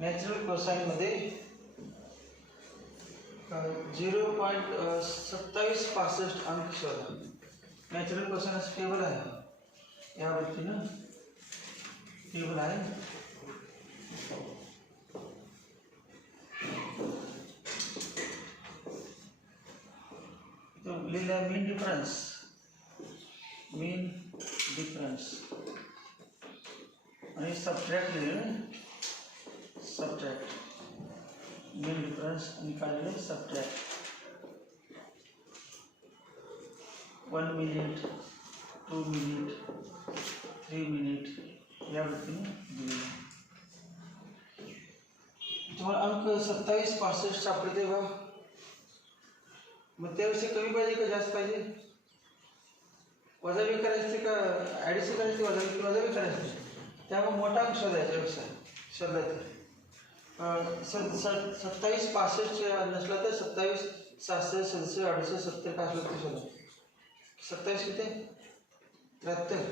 नॅचरल कोसाइनमध्ये 0.2765 अंक शोधा. नॅचरल कोसाइन टेबल आहे, यावरती ना टेबल आहे. तो लिहिला मीन डिफरन्स आणि सबट्रॅक्ट लिहिलं. सबट्रॅक्ट मीन डिफरन्स आणि काढलेलं सबट्रॅक्ट. 1 मिनिट 2 मिनिट 3 मिनिट या वृत्तीने दिले. तुम्हाला अंक 2765 सापडते बा. मग त्याविषयी कमी पाहिजे का जास्त पाहिजे, वजावी करायचे का ॲडिशन करायचे, वजावी करायचे. त्यामुळे मोठा अंक शोधायचा व्यवसाय शोधला तर 2765 नसला तर 27 67 67 68 70 काय असलं ते शोधा. 27 किती 73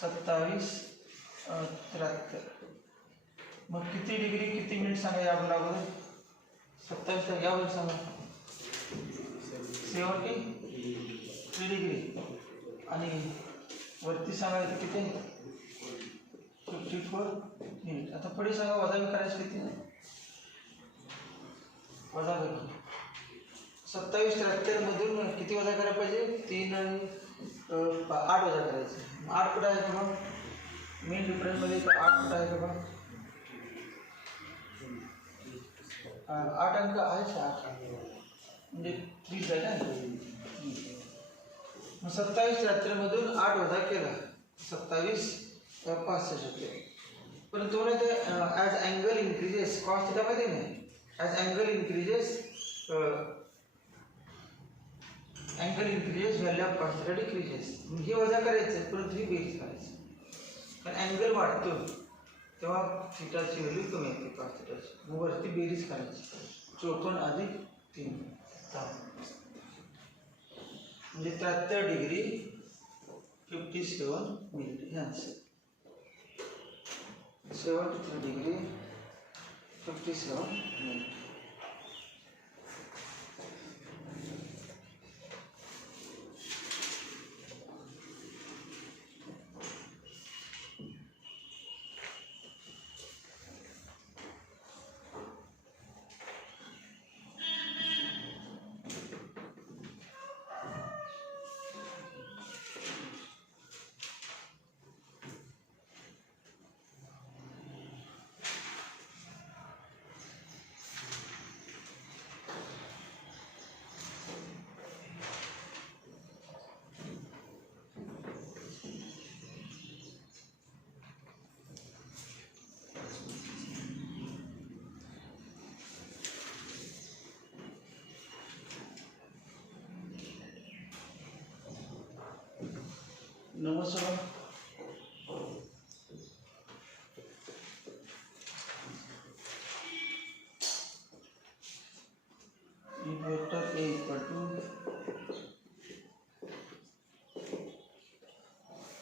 27 73. मग किती डिग्री किती मिनिट सांगा या अगोदर. 27 यावर सांगा. 73 डिग्री आणि वरती सांगायचं किती 54 मिनिट. आता पुढे सांगा वजावी करायचं किती, वजावी 27 73 मधून किती वजा करायला पाहिजे, 3 आणि 8 वजा करायचं. 8 कुठं आहे का बघ, मेन डिफरन्समध्ये 8 कुठं आहे का बघ. 8 अंक आहेच, 8 म्हणजे 30 आहे ना. मग 27 73 मधून 8 वजा केला 27 65. परंतु ते as angle increases cos theta माहिती नाही. As angle increases value of cos theta decreases. हे वजा करायचं परंतु ही बेरीज करायचं. कारण अँगल वाढतो तेव्हा थिटाची व्हॅल्यू कमी येते कॉस थिटाची. मग वरती बेरीज करायची. 54 अधिक 3 म्हणजे 73 डिग्री 57 मिनिट. हे आन्सर 73 डिग्री 57 मिनिट. नमस्कार.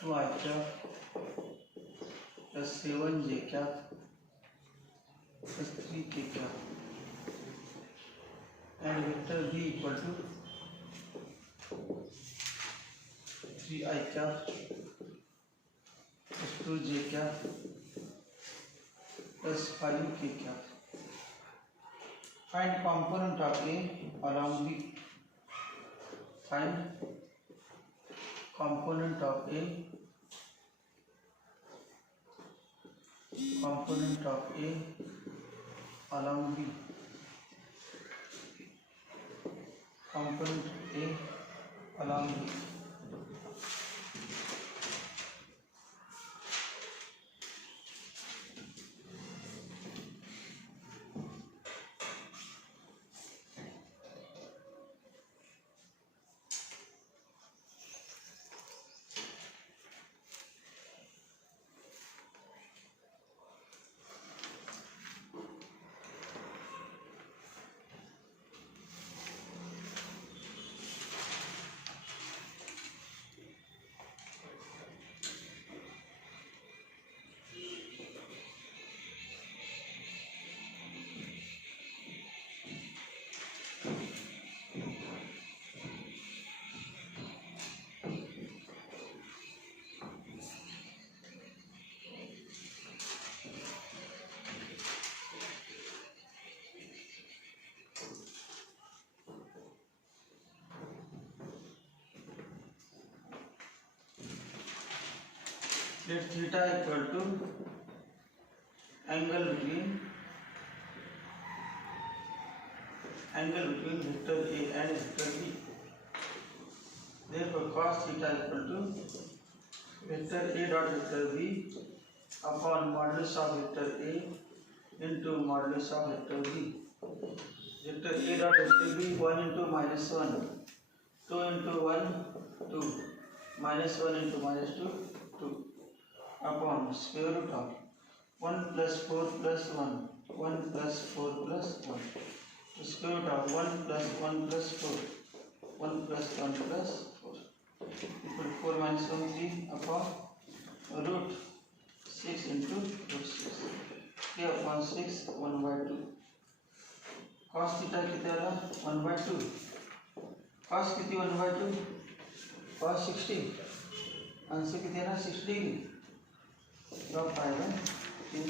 2 I cap plus 7 j cap plus 3 k cap and vector b equal to 3 I cap plus 2 j cap plus 5 k cap. Find component of A along B. Find component of A along B. Component A along B. Let theta equal to angle between vector A and vector B. Therefore, cos theta equal to vector A dot vector B upon modulus of vector A into modulus of vector B. Vector A dot vector B 1 into minus 1, 2 into 1, 2, minus 1 into minus 2, 2. Upon square root of 1 plus 4 plus 1, 1 plus 4 plus 1, to square root of 1 plus 1 plus 4, 1 plus 1 plus 4, equal 4 minus 1, 3 upon root 6 into root 6, 3 upon 6, 1 by 2. Cos theta कितना रहा 1 by 2, cos कितनी 1 by 2, cos 60, आंसर कितना रहा 60 degree. Drop by 1 in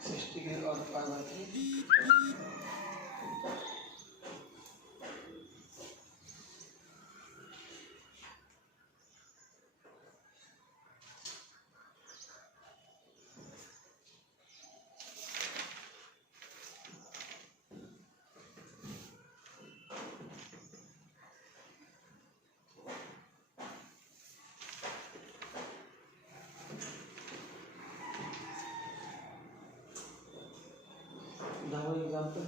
60 degree or 5 by 3. एग्जाम्पल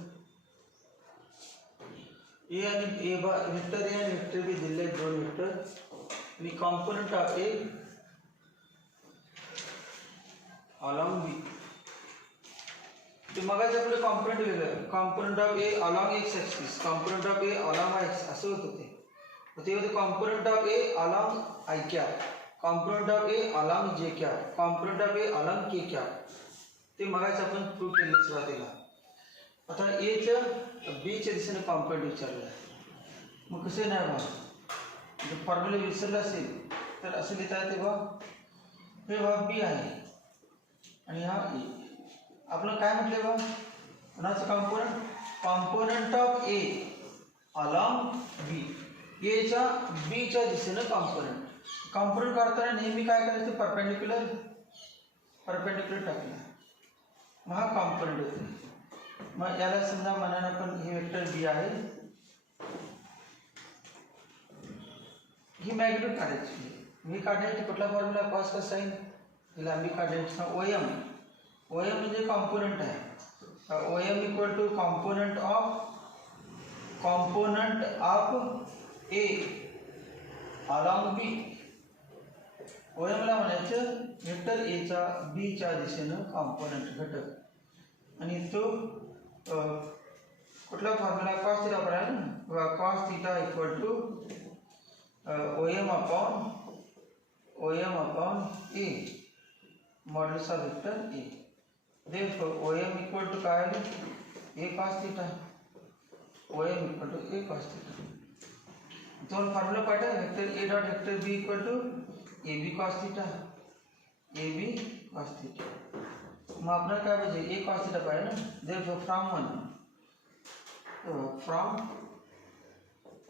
ए आणि ए vector A आणि vector B दिले दोन vector आणि component of A along B. ते मगाच आपलं कॉम्पोनंट वेगळं component of A along X axis component of A along Y X असं होतं ते होतं component of A along I cap component of A along J cap component of A along K cap ते मगाच आपण प्रूव्ह केलं सुरुवातीला. आता एच्या बीच्या दिशेने कॉम्पोनंट विचारलं आहे मग कसं नाही बा फॉर्म्युला विसरला असेल तर असं लिहिता येते बा हे भाग बी आहे आणि हा ए. आपलं काय म्हटलं बा कोणाचं component of A along B एच्या बीच्या दिशेनं कॉम्पोनंट काढताना नेहमी काय करायचं परपेंडिक्युलर टाकलं मग हा कॉम्पोनंट होते. मग याला समजा म्हणान आपण हे वेक्टर बी आहे ही मॅग्निट्यूड काढायची मी काढण्याची कुठला फॉर्म्युला कॉस का साइन ही लांबी काढायची ओएम म्हणजे कॉम्पोनंट आहे OM equal to component of A along B. ओएमला म्हणायचं वेक्टर एचा बीच्या दिशेनं कॉम्पोनंट घटक आणि तो कुठला फॉर्म्युला कॉस थीटा वापरायला ना cos theta equal to OM upon A modulus of vector A. Therefore OM equal to काय आले A cos theta. OM equal to A cos theta. दोन फॉर्मूला पाठ है vector A dot vector B equal to AB cos theta. AB cos theta. मग आपल्याला काय पाहिजे A cos theta पाहिजे ना. Therefore from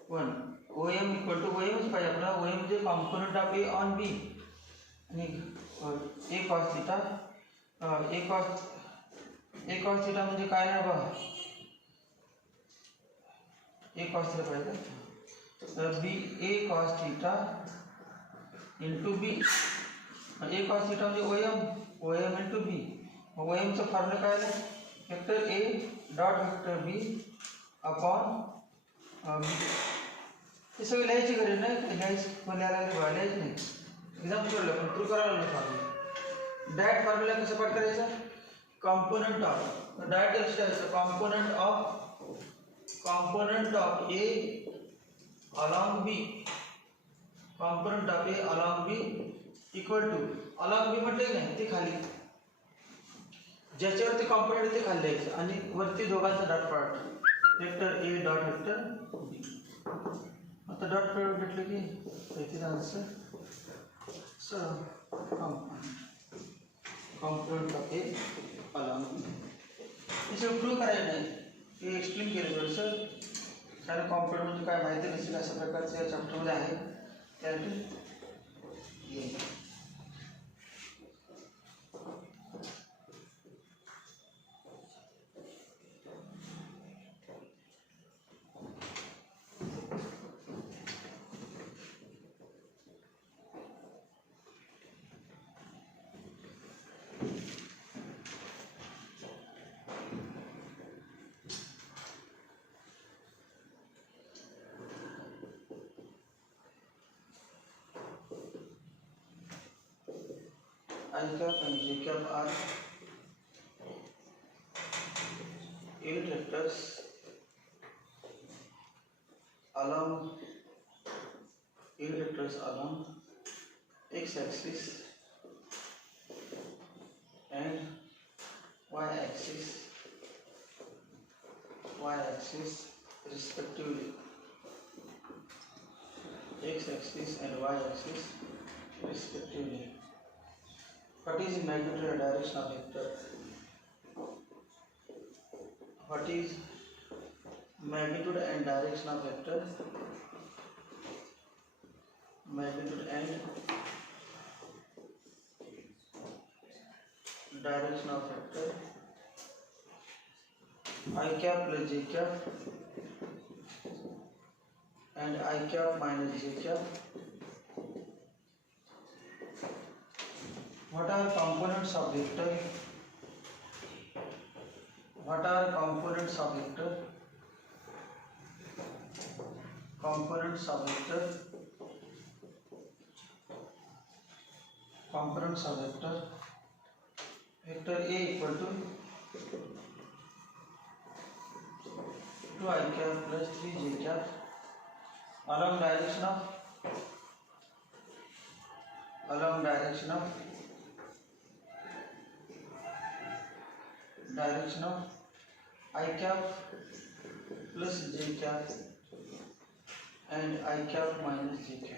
1 OM equal to OM च पाहिजे आपल्याला. OM म्हणजे component of A on B आणि A cos theta A cos theta म्हणजे काय ना बघा A cos theta पाहिजे B A cos theta into B. A cos theta म्हणजे OM into B. OM चा फॉर्म्युला काय आहे vector A dot vector B upon B. हे सगळं लिहायची गरज नाही. लिहायचं नाही एक्झाम सोडलं पण प्रूव्ह करायला लागलं फॉर्म्युला. डायरेक्ट फॉर्म्युला कसं पाठ करायचा कॉम्पोनंट ऑफ डायरेक्ट लक्ष द्यायचं component of A along B component of A along B equal to along B म्हटलं नाही ते खाली ज्याच्यावरती कॉम्पोनंट ते खाली द्यायचं आणि वरती दोघांचा dot product vector A dot vector B. आता डॉट प्रॉडक्ट घेतलं की इथे answer component of A along B. हे प्रूव्ह करायचं नाही हे एक्सप्लेन केलं थोडंसं कारण कॉम्प्युटर म्हणजे काय माहिती नसेल अशा प्रकारचं या चॅप्टरमध्ये आहे त्यासाठी I cap and J cap are unit vectors along x axis and y axis respectively. X axis and y axis respectively. What is the magnitude and direction of vector? What is magnitude and direction of vector? Magnitude and direction of vector I cap plus j cap and I cap minus j cap. What are components of vector? What are components of vector? Components of vector. Components of vector. Vector A equal to 2 I cap plus 3 j cap along direction of I cap plus j cap and I cap minus j cap.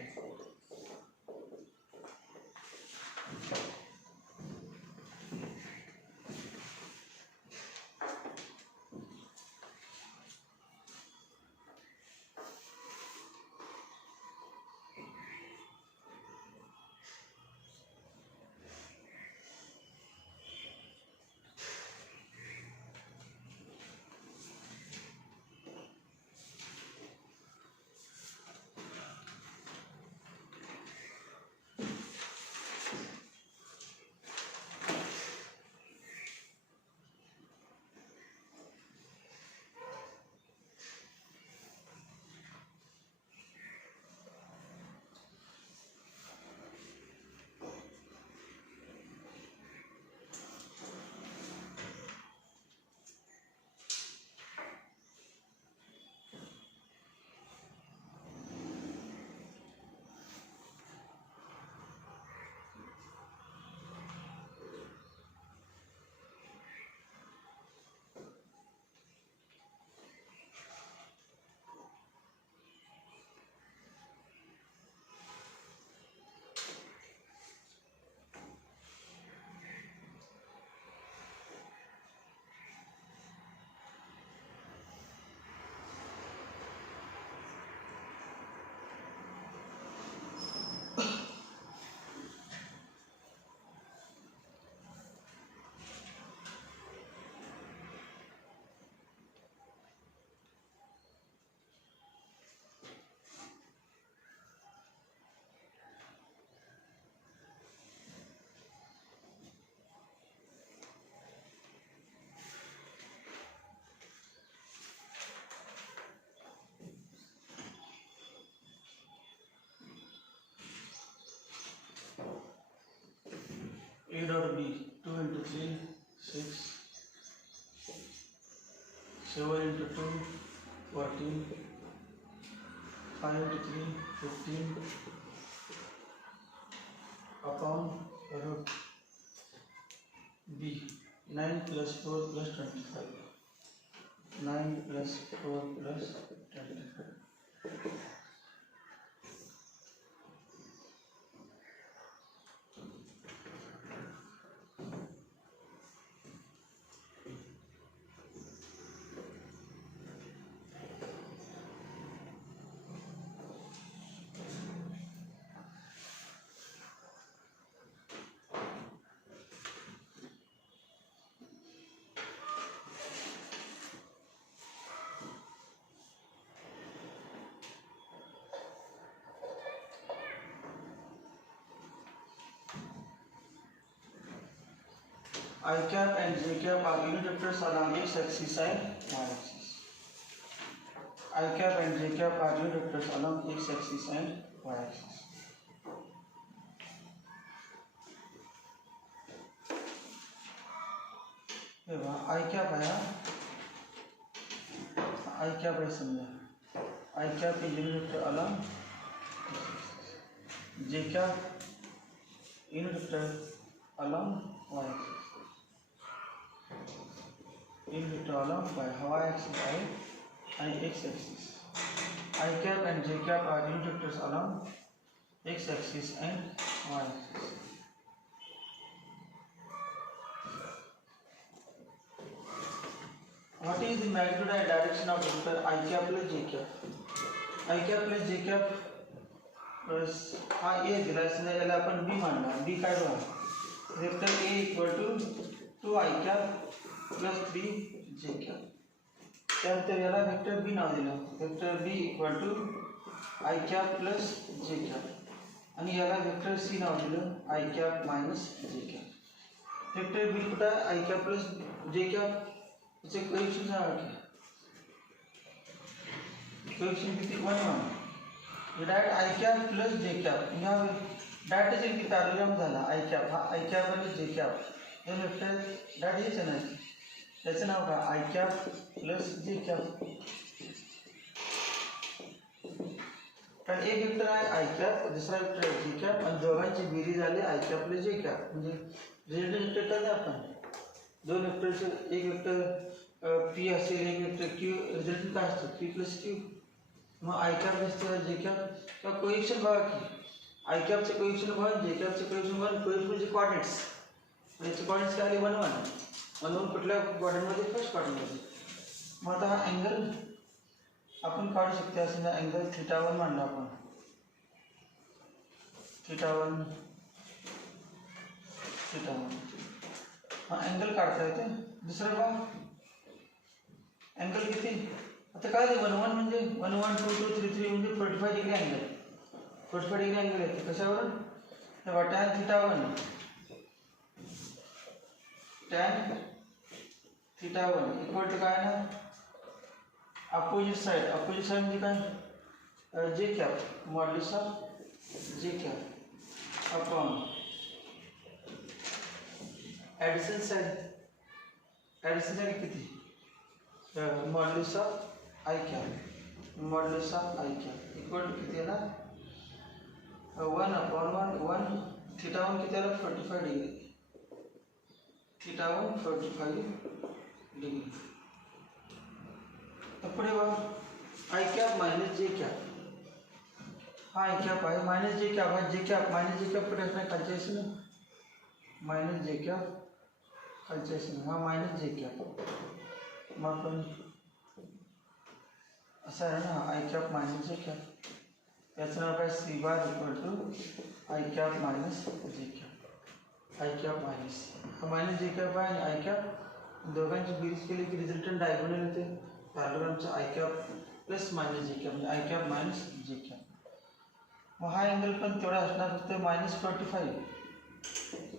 P dot B 2 into 3 6 7 into 2 14 5 into 3 15 upon root B 9 plus 4 plus 25 9 plus 4 plus 25. I cap and J cap are unit vectors along x axis and y axis. I cap and J cap are unit vectors along x axis and y axis. I cap आया, I cap है समझा. I cap is unit vector along J cap unit vector along y axis. Unit vector along y axis and x axis. I cap and J cap are unit vectors along x axis and y axis. What is the magnitude and direction of vector I cap plus J cap? I cap plus J cap plus हा A दिला इसने याला अपन B मानना. B काय बघा, vector A equal to 2 I cap plus 3 J cap. त्यानंतर याला vector B नाव दिलं. Vector B equal to I cap plus J cap. आणि याला वेक्टर C नाव दिलं I cap minus J cap. Vector B कुठे I cap plus J cap इसे कोएफिशिएंट सांगा की. कोएफिशिएंट किती 1 1. Direct I cap plus J cap. या डायरेक्ट इनकी पॅरलल झाला I cap हा I cap आणि J cap. हे वेक्टर डायरेक्ट हेच आहे ना. त्याचं नाव काय I cap plus J cap. कारण एक वेक्टर आहे I cap, दुसरा वेक्टर आहे J cap आणि दोघांची बेरीज झाली I cap plus J cap. म्हणजे रिजल्ट वेक्टर काय आपण दोन वेक्टरचे एक वेक्टर P असेल एक वेक्टर Q रिजल्ट काय असतो P plus Q. Mug I cap असते J cap किंवा कोएफिशिएंट बघा की I cap चे कोएफिशिएंट 1 J cap चे कोएफिशिएंट 1. कोएफिशिएंटचे कोऑर्डिनेट्स याचे कोऑर्डिनेट्स काय आले 1 1 म्हणून कुठल्या क्वाड्रंटमध्ये फर्स्ट क्वाड्रंटमध्ये. मग आता हा अँगल आपण काढू शकतो. असं अँगल θ1 मानला आपण. θ1 हा अँगल काढता येते. दुसरा बघ अँगल किती आता काय 1 1 म्हणजे 1 1 2 2 3 3 म्हणजे 45 डिग्री अँगल. 45 डिग्री अँगल येते कशावरून तेव्हा tan θ1 tan θ1 इक्वल टू काय ना अपोजिट साइड म्हणजे काय J cap modulus of J cap upon addition side किती modulus of I cap modulus of I cap equal to किती आहे ना 1 अपॉन 1 θ1 किती आला 45 डिग्री. θ1 45 डिग्री. पुढे बघा I cap minus J cap. हा I cap आहे मायनस J cap हा J cap minus J cap पुढे असणार खालच्या दिशेने मायनस J cap खालच्या दिशेने हा मायनस J cap. मग आपण असं आहे ना I cap minus J cap. याचं नाव काय C bar equal to I cap minus J cap. I cap minus हा मायनस J cap आहे आणि I cap दोघांची बेरीज केली की रिझल्टंट डायगोनल येते. पॅरललचा I cap plus minus J cap म्हणजे I cap minus J cap. मग हा अँगल पण तेवढा असणार फक्त मायनस 45.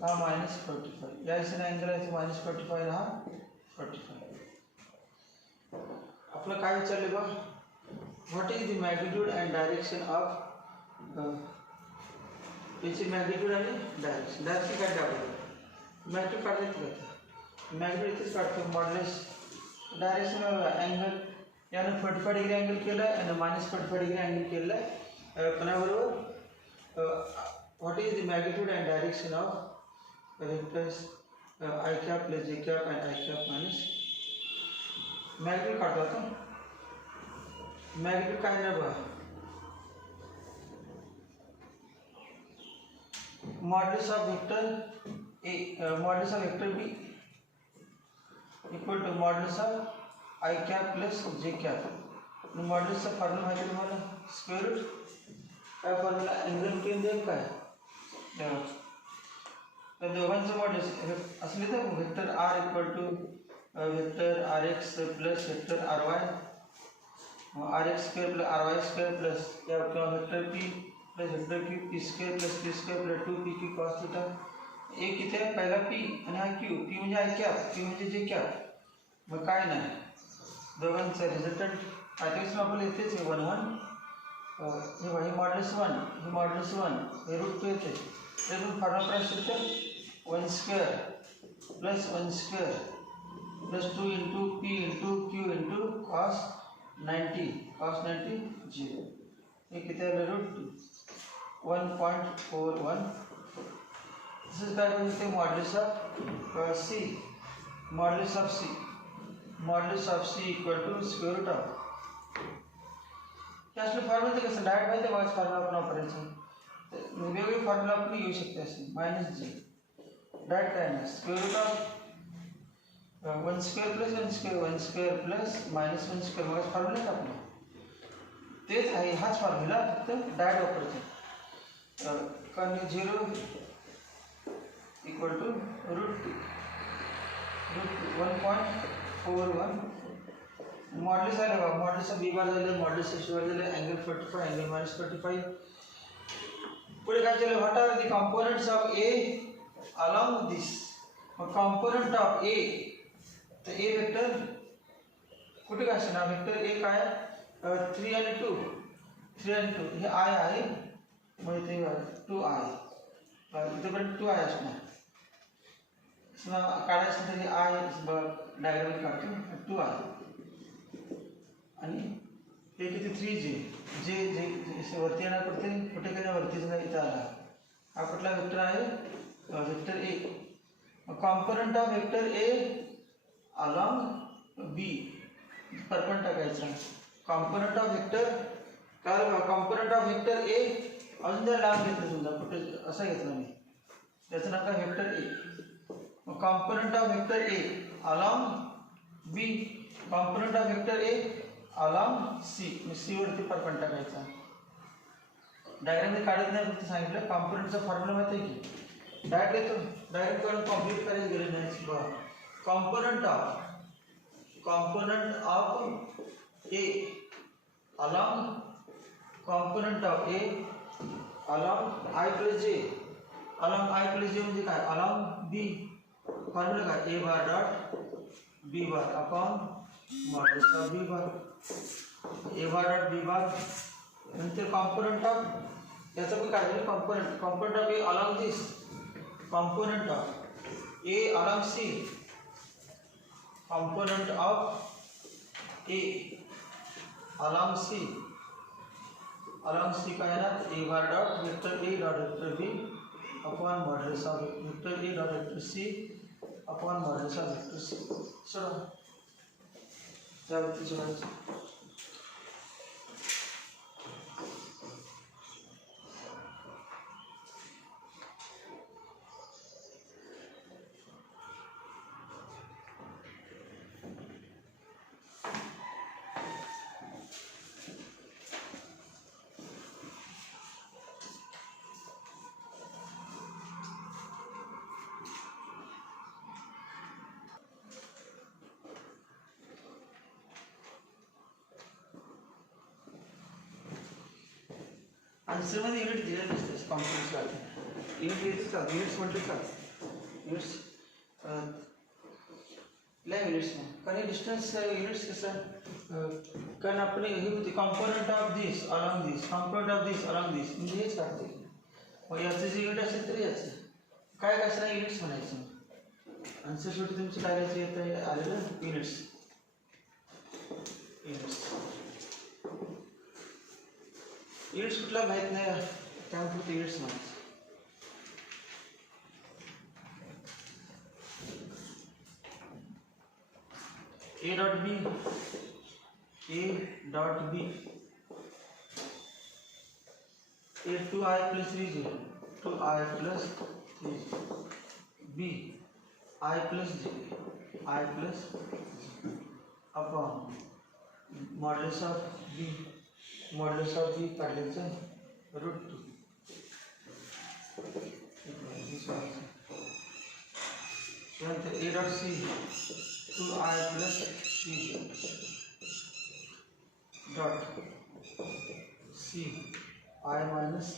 हा मायनस 45 या दिशेने अँगल आहे मायनस 45 हा 45. आपलं काय विचारले बघ what is the magnitude and direction of याची मॅग्निट्यूड आणि डायरेक्शन काय द्यावं मॅग्नेट काढता येते का? मॅग्नेट इथेच काढतो. मॉड्युलस डायरेक्शन अँगल यानं 45 डिग्री अँगल केलं आणि -45 डिग्री अँगल केलं आहे. कोणाबरोबर what is the magnitude and direction of vectors I cap plus J cap and I cap minus magnitude काढतो आता. मॅग्निट्यूड काय नाही बघा, modulus of vector A modulus of vector B equal to modulus of I cap plus J cap. मॉड्युलसचा formula माहिती आहे तुम्हाला, square root काय फॉर्म्युला, अँगल प्लेन देईल काय तर दोघांचं मॉड्युलस असले तर vector R equal to vector R x plus vector R Y, R X square plus R Y square plus किंवा vector P plus vector Q P square plus P square plus 2pq cos theta. एक इथे पहिला पी आणि हा Q, P म्हणजे i cap, Q म्हणजे जे कॅप. मग काय नाही, दोघांचं रिझल्टंट आधीपासून आपल्याला येतेच 1 1 हे मॉड्युलस 1 हे मॉड्युलस 1 हे रूट 2 येते. त्यातून फॉर्म्युला काय असेल तर 1 square plus 1 square plus 2 into P into Q into cos 90 0. हे किती आलं रूट 1.41. तसंच काय करू ते modulus of C, modulus of C, modulus of C equal to square root of हे असलं फॉर्म्युला ते कसं डायरेक्ट माहिती आहे फॉर्म्युला आपण वापरायचं. वेगवेगळे फॉर्म्युला आपण येऊ शकते असे मायनस जे डायरेक्ट काय नाही square root of 1 square plus 1 square 1 square plus minus 1 square मग फॉर्म्युला आपला तेच आहे. हाच फॉर्म्युला फक्त डायरेक्ट वापरायचा. कारण 0 इक्वल टू रूट 1.41 मॉड्युलस आलं बघा. मॉड्युलस बी बार झालं, मॉड्युलस सी बार झालं, अँगल 45 अँगल मायनस 45. पुढे काय केलं, what are the components of A along this. मग कॉम्पोनंट ऑफ ए तर ए वेक्टर कुठे काय असणार, वेक्टर ए काय 3 आणि 2 हे आय आहे, मग इथे 2 आहे, इथेपर्यंत 2 आहे असणार. काढायचं तर हे आय डायग्राम काढतो 2 आहे आणि हे किती 3 जे जे वरती येणार पडते कुठे काही वरतीच नाही इथं आला. हा कुठला वेक्टर आहे, vector A. Component of vector A along B परपण टाकायचा. कॉम्पोनंट ऑफ वेक्टर काय बघा, कॉम्पोनंट ऑफ वेक्टर ए अजून जर लांब घेतलं समजा कुठे असा घेतला मी, त्याचं नाव काय vector A. Component of vector A along B, component of vector A along C, C वरती परपण टाकायचा. डायग्राम काढत नाही फक्त सांगितलं. कॉम्पोनंटचा फॉर्म्युला माहिती आहे की डायरेक्ट येतो, डायरेक्ट करून कॉम्प्लीट करायची गरज नाही. बघा component of A along component of A along I plus J, along I plus J म्हणजे काय, अलॉंग बी. फॉर्म्युला काय, A bar dot B bar upon modulus of B bar. A bar dot B bar नंतर component of याचा पण काय झालं, component of A along this, component of A along C, component of A along C काय येणार, A bar dot vector A dot vector B upon modulus of vector A dot vector C upon modulus of vector C. सोडा त्यावरती सोडायचं. आन्सरमध्ये युनिट दिलेलं नसतं कॉम्प्युटर्सला. युनिट लिहितं चालतं, युनिट्स म्हटलं चालतं, युनिट्स लय युनिट्स नाही. कारण डिस्टन्स युनिट्स कसं, कारण आपण हे होते component of this along this, component of this along this म्हणजे हेच काढते. मग याचं जे युनिट असेल तरी याचं काय कसं युनिट्स म्हणायचं. आन्सर शेवटी तुमची काय लिहायची येतं आलेलं युनिट्स. युनिट्स कुठला माहित नाही त्यामुळे फक्त युनिट्स माहित. A dot B A 2I plus 3J 2I plus 3J B I plus J upon modulus of B काढायचं root 2. नंतर A dot C 2I plus 3J dot C I minus J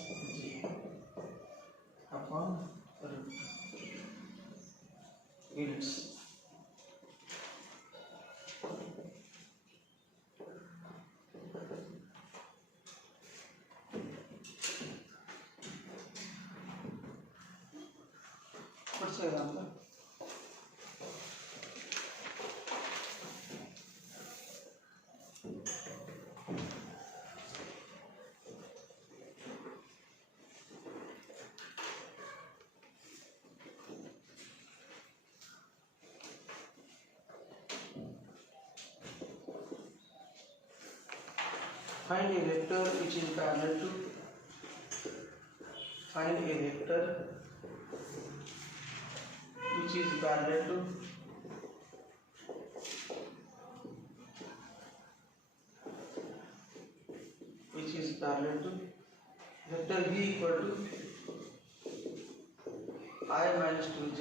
upon root 2 units. What's the answer? Find a vector which is parallel to vector V equal to I minus 2J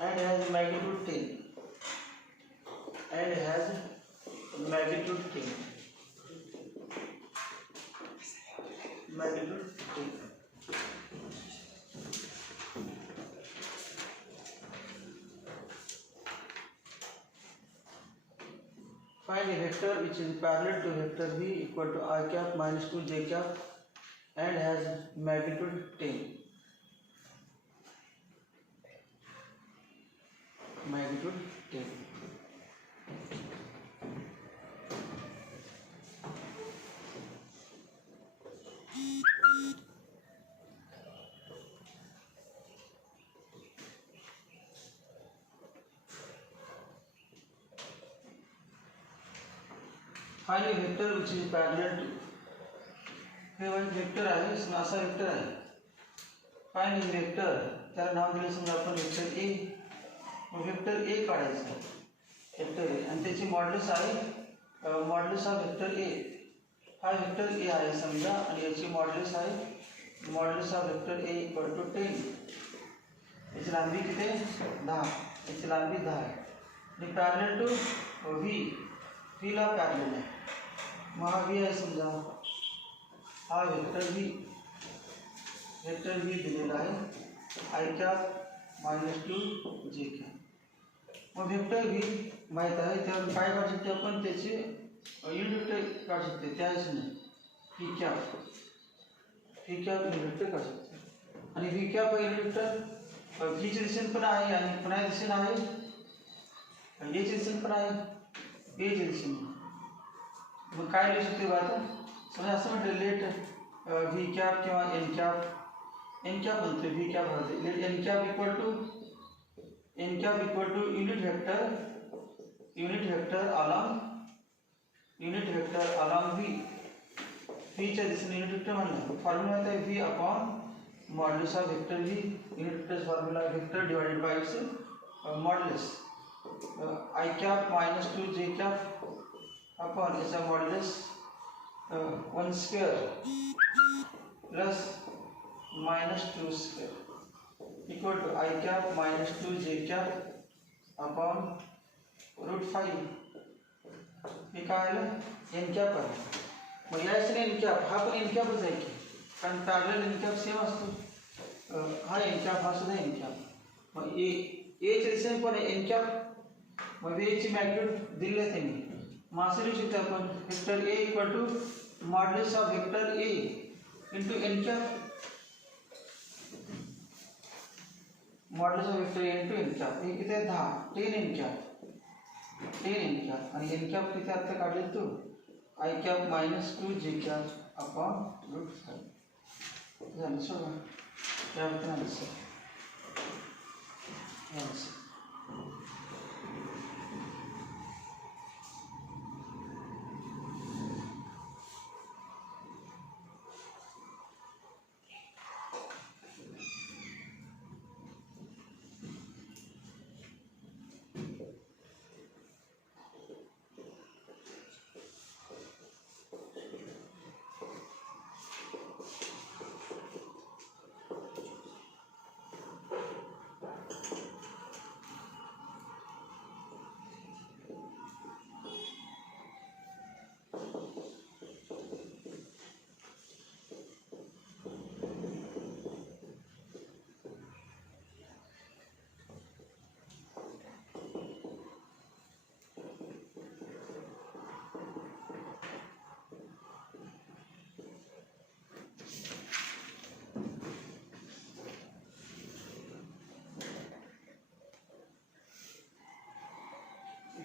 and has magnitude 10 magnitude 10. Find a vector which is parallel to vector V equal to I cap minus 2J cap and has magnitude 10. Magnitude 10. Find a vector which is parallel to हे one vector आहे असा वेक्टर आहे. फाइंड ए वेक्टर त्याला नाव दिलं समजा आपण vector A. Mug vector A काढायचं vector A आणि त्याची मॉड्युलस आहे मॉड्युलस ऑफ वेक्टर ए. हा वेक्टर ए आहे समजा आणि याची मॉड्युलस आहे modulus of vector A equal to 10. याची लांबी किती 10 याची लांबी 10 आहे आणि पॅरलल टू व्ही ला पॅरलल आहे. मग हा व्ही आहे समजा हा वेक्टर व्ही दिलेला आहे आय कॅप मायनस 2J कॅप. मग वेक्टर व्ही माहीत आहे त्यावर काय काढू शकते आपण त्याचे युनिट वेक्टर काढू शकते त्याच नाही व्ही कॅप युनिट वेक्टर काढू शकते आणि व्ही कॅप युनिट वेक्टर व्हीची दिशेने पण आहे आणि पुन्हा दिशेने आहे एची दिशेने पण आहे एची दिशेने. मग काय लिहू शकते आता समजा असं म्हटलं लेट व्ही कॅप किंवा एन कॅप बनते व्ही कॅप राहते let N cap equal to unit vector along व्हीच्या दिशेने युनिट वेक्टर म्हणलं. फॉर्म्युला होता है V upon modulus of vector V. Unit vector formula vector divided by its modulus I cap minus 2J cap upon इसका modulus 1 square plus minus 2 square equal to I cap minus 2J cap upon root 5. हे काय आलं N cap आहे. मग याच N cap हा पण N captcha आहे की कारण पॅरलल एन कॅप सेम असतो. हा एन कॅप हा सुद्धा एन कॅप. मग एच्या दिशेने पण एन कॅप मग एची मॅग्निट्यूड दिली आहे त्यांनी. मग असं लिहू शकतो आपण vector A equal to modulus of vector A into N cap modulus of vector n to n cap हे किती आहे 10 10 n कॅप आणि n कॅप किती आता काढले तू I cap minus 2 j cap upon root 5 झालं सगळं त्याबद्दल आन्सर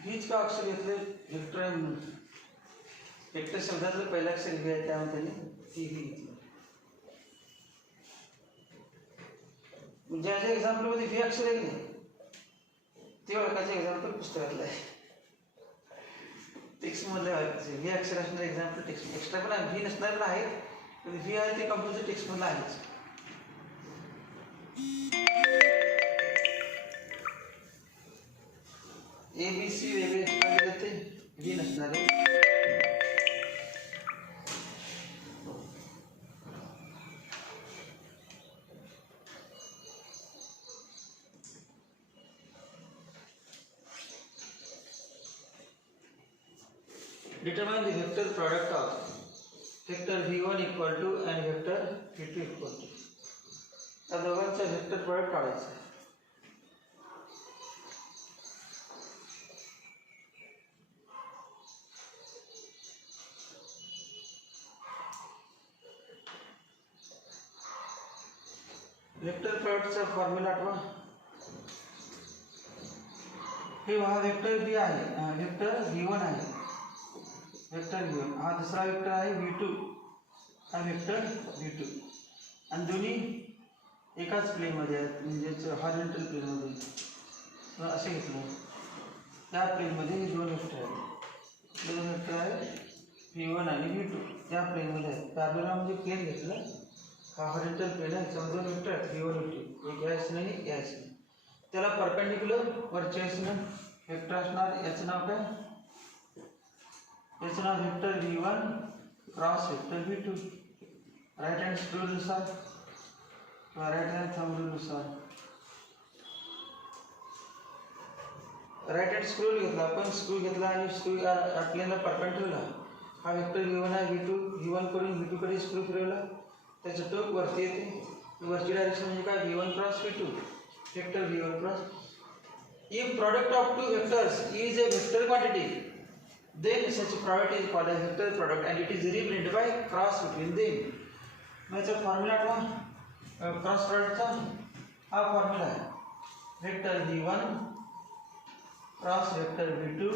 हीच का अक्षर घेतले वेक्टर शब्दातलं पहिलं अक्षर व्ही आहे त्यामध्ये ती व्ही घेतलं ज्या ज्या एक्झाम्पलमध्ये व्ही अक्षर आहे ते ओळखायचं एक्झाम्पल पुस्तकातलं आहे टेक्स्टमधले ओळखायचे व्ही अक्षर असणारे एक्झाम्पल टेक्स्ट एक्स्ट्रा पण व्ही नसणार पण आहेत पण व्ही आहे ते कंपल्सरी टेक्स्टमधलं आहेच ए बी सी वेगळे एक्स्ट्रा देते व्ही नसणारे determine the vector product of vector v1 equal to and vector v2 equal to या दोघांचा वेक्टर प्रोडक्ट काढायचा आहे वेक्टर प्रोडक्टचा फॉर्म्युला आठवा हे हा वेक्टर बी आहे वेक्टर v1 आहे वेक्टर v1 हा दुसरा वेक्टर आहे v2 हा वेक्टर v2 आणि दोन्ही एकाच प्लेनमध्ये आहेत म्हणजेच हॉरिझॉन्टल प्लेनमध्ये असे घेतलं त्या प्लेनमध्ये हे दोन वेक्टर आहेत दोन वेक्टर आहेत v1 आणि v2 त्या प्लेनमध्ये आहेत पॅरलल म्हणजे प्लेन घेतलं हा हॉरिझॉन्टल प्लेन आहे त्यामध्ये दोन वेक्टर आहेत v1 v2 एक या दिशेने आणि या दिशेने त्याला परपेंडिक्युलर वरच्या दिशेने वेक्टर असणार याचं नाव काय याचं नाव vector v1 cross vector v2 right hand screw नुसार किंवा राईट हँड थंब रूल नुसार राईट हँड स्क्रू घेतला आपण स्क्रू घेतला आणि स्क्रू प्लेनला परपेंडिक्युलर हा वेक्टर v1 आहे v2 v1 कडून v2 कडे स्क्रू फिरवला त्याचं टोक वरती येते वरची डायरेक्शन म्हणजे काय v1 cross v2 vector v1 cross if product of two vectors is a vector quantity then such product is called a vector product and it is represented by cross between them म्हणजे formula आठवा cross प्रोडक्टचा हा formula आहे vector v1 cross vector v2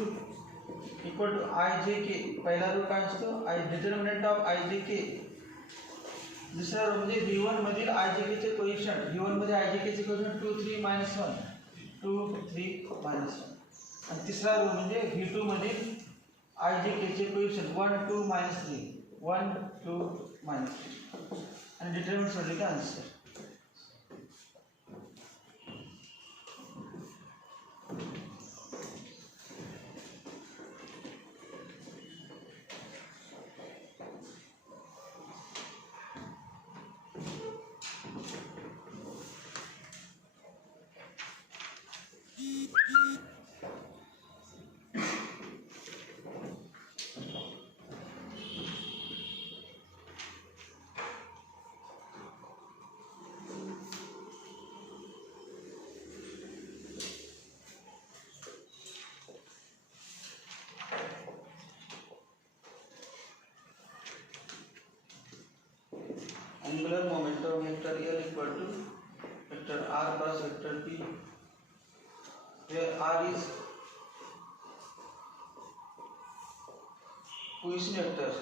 equal to ijk पहिला रूप काय असतो determinant of ijk दुसरा रो म्हणजे v1 मधील ijk चे कोएफिशिएंट v1 मध्ये ijk चे कोएफिशिएंट 2 3 -1 2 3 -1 आणि तिसरा रो म्हणजे v2 मधील ijk चे कोएफिशिएंट 1 2 -3 1 2 -3 आणि डिटरमिनंट सोडले की answer angular momentum vector L equal to vector r cross vector p, where r is position vector,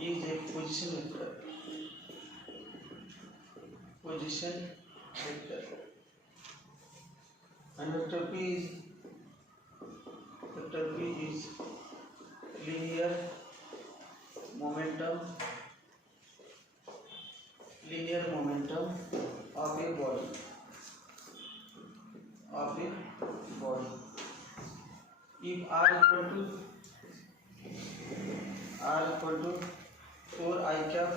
is a position vector, and vector p is linear momentum of a body. If r equal to 4 I cap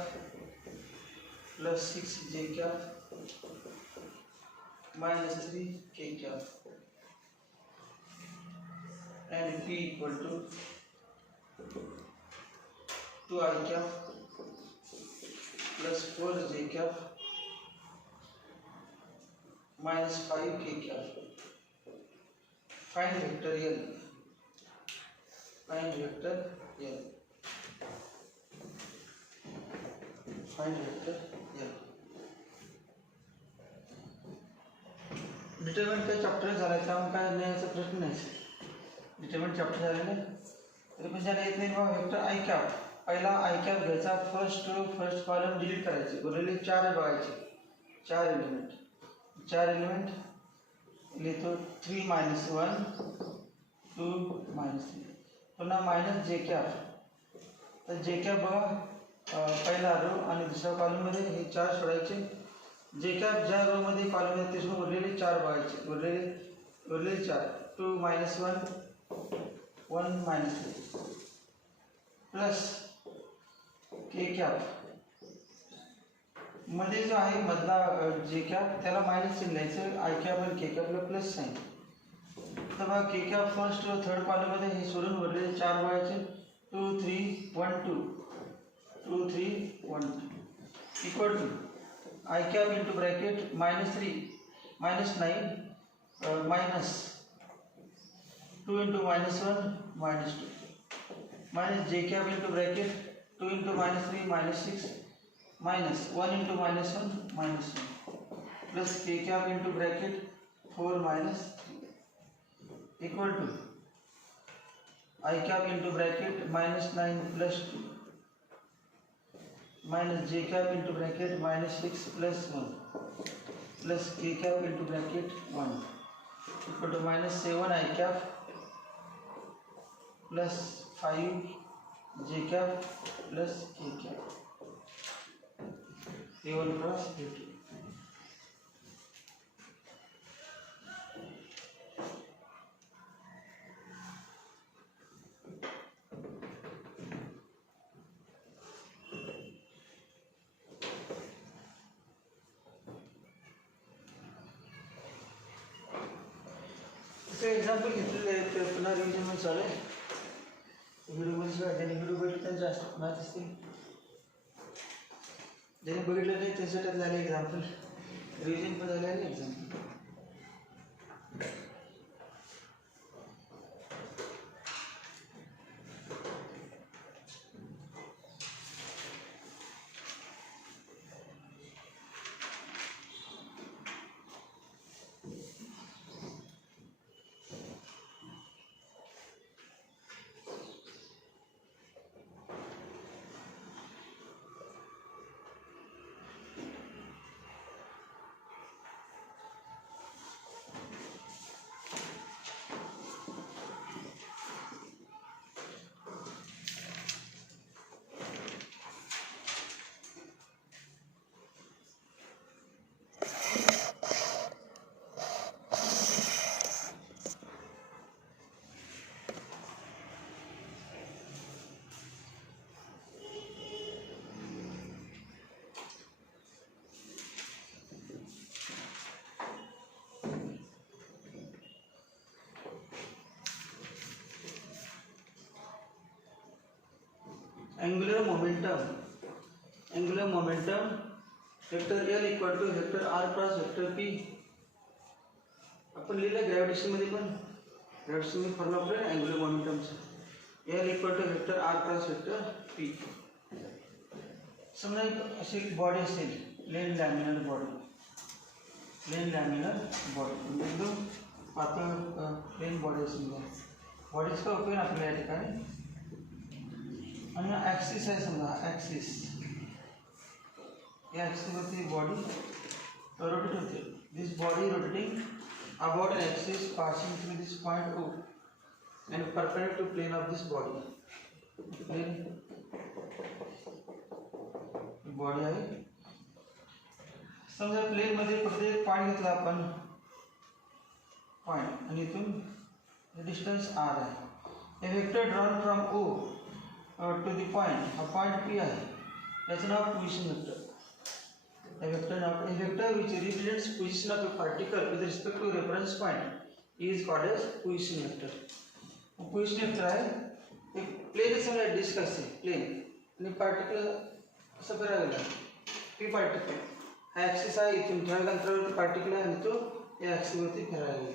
plus 6 j cap minus 3 k cap, and p equal to 2 I cap plus 4 j cap minus 5 k cap. Find vector L. Find vector L. Determinant का चॅप्टर झाला, त्यामुळे काय लिहायचा प्रश्न नाही. Determinant chapter झालेलं आहे तरी पण ज्याला येत नाही बघा वेक्टर आय कॅप, पहिला आय कॅप घ्यायचा, फर्स्ट कॉलम डिलीट करायचे, उरलेले 4 बघायचे, 4 एलिमेंट लिहितो 3 - 1 2 -3, पुन्हा मायनस जे कॅप. तर जे कॅप बघा पहिला रो आणि दुसऱ्या कॉलम मध्ये हे 4 सोडायचे. जे कॅप ज्या रो मध्ये कॉलम आहे त्याच्यावर उरलेले 4 बघायचे, उरलेले 4 2 - 1 1 -3 प्लस के कॅप मध्ये जो आहे मधला जे कॅप त्याला मायनस चिन्ह लिहायचं, आय कॅप आणि के कॅपला प्लस साइन. तर बघा के कॅप फर्स्ट व थर्ड कॉलम मध्ये हे सोडून उरलेले 4 बघायचे, 2 3 1 2 2 3 1 2 equal to I cap into bracket -3 -9 minus 2 into -1 -2 minus j cap into bracket 2 into -3 -6 minus 1 into -1 -1 plus k cap into bracket 4 -3 equal to I cap into bracket -9 plus 2 minus j cap into bracket -6 plus 1 plus k cap into bracket 1 equal to -7 I cap plus 5 j cap plus k cap A1 cross A2. Example घेतलेले आहेत ते पुन्हा रिव्हिजन मध्ये चालू आहे. व्हिडिओमध्ये ज्यांनी व्हिडिओ बघितले त्यांना जास्त माहीत असते, ज्यांनी बघितलं नाही त्याच्यासाठी झाले एक्झाम्पल, रिव्हिजन पण झाले आहे example. Angular momentum vector L equal to vector r cross vector p. आपण लिहिलं ग्रॅव्हिटेशन मध्ये पण, ग्रॅव्हिटेशन मध्ये फॉर्म्युला वापरला अँग्युलर मोमेंटमचा. L equal to vector r cross vector p. समजा एक अशी बॉडी असेल, plane laminar body, plane laminar body एकदम पातळ प्लेन बॉडी समजा बॉडीचा उपयोग आपल्याला या ठिकाणी आणि ॲक्सिस आहे समजा ॲक्सिस या ॲक्सिसवरती बॉडी रोटेट होते this body rotating about an axis passing through this point O and perpendicular to plane of this body plane body आहे समजा प्लेन मध्ये प्रत्येक पॉइंट घेतला आपण पॉइंट आणि इथून डिस्टन्स r आहे a vector drawn from O to the point हा पॉइंट P आहे याचं नाव position vector a vector which represents position of a particle with respect to reference point is called as position vector. Position vector आहे एक प्लेन समजा डिस्क असते प्लेन आणि पार्टिकल असं फिरायला पी पार्टिकल हा ॲक्सिस आहे इथून ठराविक अंतरावरती पार्टिकल आहे आणि तो या ॲक्सिसवरती फिरायला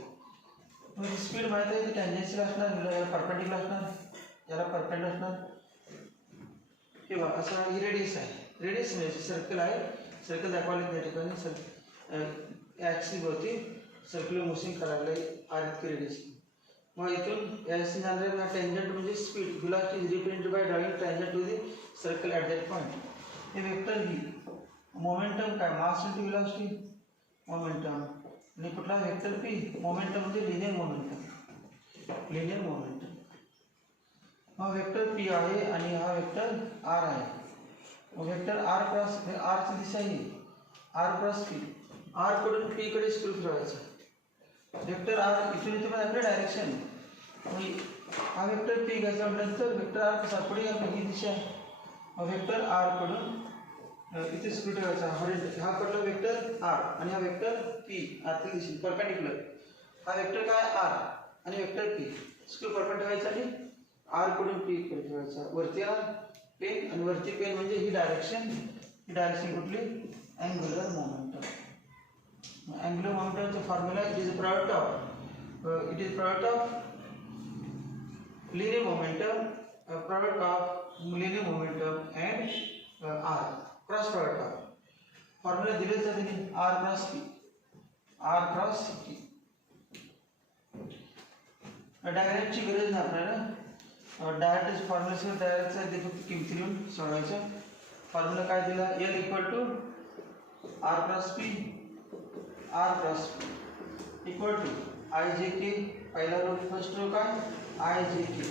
म्हणजे स्पीड माहिती आहे की टँजेन्शियल असणार याला परपेंडिक्युलर असणार याला परपेंडिक्युलर असणार किंवा असा रेडियस आहे रेडियस म्हणजे सर्कल आहे सर्कल दाखवले त्या ठिकाणी ॲक्सिसवरती सर्क्युलर मोशन करायला आर इतकी रेडियस मग इथून याची जाणारे ना टँजंट म्हणजे speed velocity is represented by drawing tangent to the circle at that point हे वेक्टर ही मोमेंटम काय मास इंटू व्हेलॉसिटी मोमेंटम आणि कुठला वेक्टर पी मोमेंटम म्हणजे लिनियर मोमेंटम हा वेक्टर पी आहे आणि हा वेक्टर आर आहे वेक्टर आर क्रॉस आरची दिशा ही आर क्रॉस पी आर कडून पी कडे स्क्रू फिरवायचा वेक्टर आर इथून इथे आपलं डायरेक्शन हा वेक्टर पी घ्यायचा म्हटल्यानंतर वेक्टर आर कसा पुढे ही दिशा वेक्टर आर कडून इथे स्क्रू ठेवायचा हा कडला वेक्टर आर आणि हा वेक्टर पी आतली दिशा परपेंडिक्युलर हा वेक्टर काय आर आणि वेक्टर पी स्क्रू परपेंडिक्युलर ठेवायचा आणि आर कडून पी कडे ठेवायचा वरती आर पेन आणि वरती पेन म्हणजे ही डायरेक्शन कुठली angular momentum formula it is product of linear momentum and R cross product of formula दिले जाते आर क्रॉस पी डायग्रामची गरज नाही आपल्याला डायरेक्ट फॉर्म्युलेशन डायरेक्टचा ते फक्त किमती लिहून सोडवायचं फॉर्म्युला काय दिला L equal to R cross P equal to I J K पहिला रो फर्स्ट रो काय आय जे के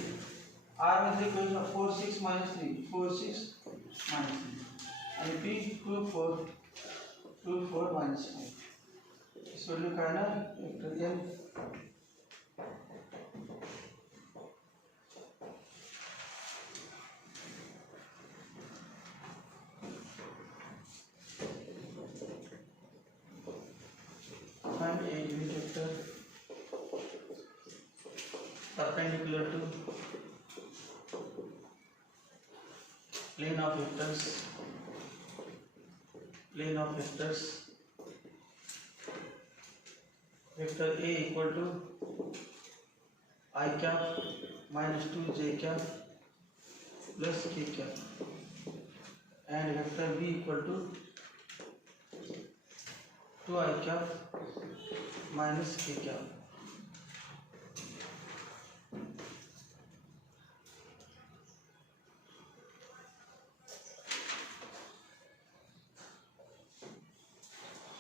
आर मध्ये इक्वेशन 4 6 - 3 4 6 - 3 आणि पी 2 4 2 4 - 5 सोडलं काय ना vector L find a unit vector perpendicular to plane of vectors vector A equal to I cap minus 2 j cap plus k cap and vector B equal to 2 I cap minus k cap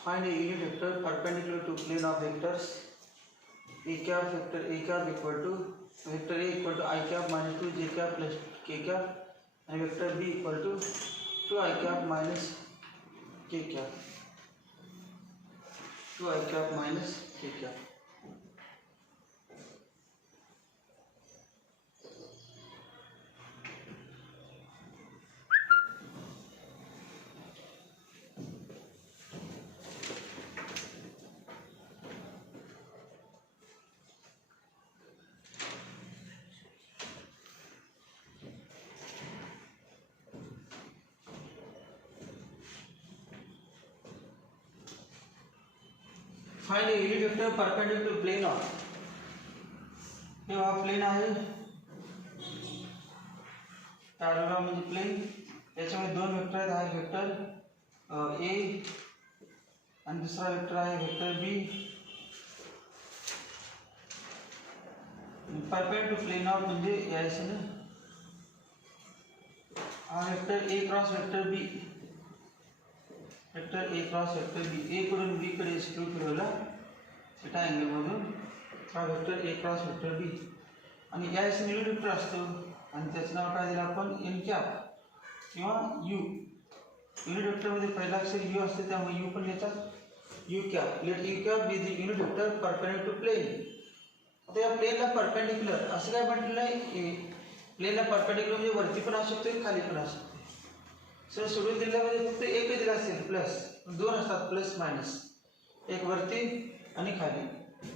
find a unit vector perpendicular to plane of vectors a cap vector a cap equal to vector A equal to I cap minus 2 j cap plus k cap and vector B equal to 2 I cap minus k cap 2 I cap minus k cap find a unit vector perpendicular to plane of हे हा प्लेन आहे पॅरलल म्हणजे प्लेन याच्यामध्ये दोन वेक्टर आहेत हा vector A आणि दुसरा vector आहे vector B perpendicular to plane of म्हणजे यायचं ना हा vector A cross vector B vector A cross vector B A कडून बी कडे स्क्रू फिरवला थिटा अँगल मधून हा vector A cross vector B आणि यायचं युनिट वेक्टर असतो आणि त्याचं नाव काय दिलं आपण एन कॅप किंवा यू युनिट वेक्टर मध्ये पहिला अक्षर यू असते त्यामुळे यू पण लिहितात U cap let U cap be the unit vector perpendicular to plane आता या प्लेनला परपेंडिक्युलर असं काय म्हटलेलं आहे प्लेनला परपेंडिक्युलर म्हणजे वरती पण असू शकते खाली पण असू शकते सर सोडून दिल्यामध्ये फक्त एकच दिला असेल प्लस दोन असतात प्लस मायनस एक वरती आणि खाली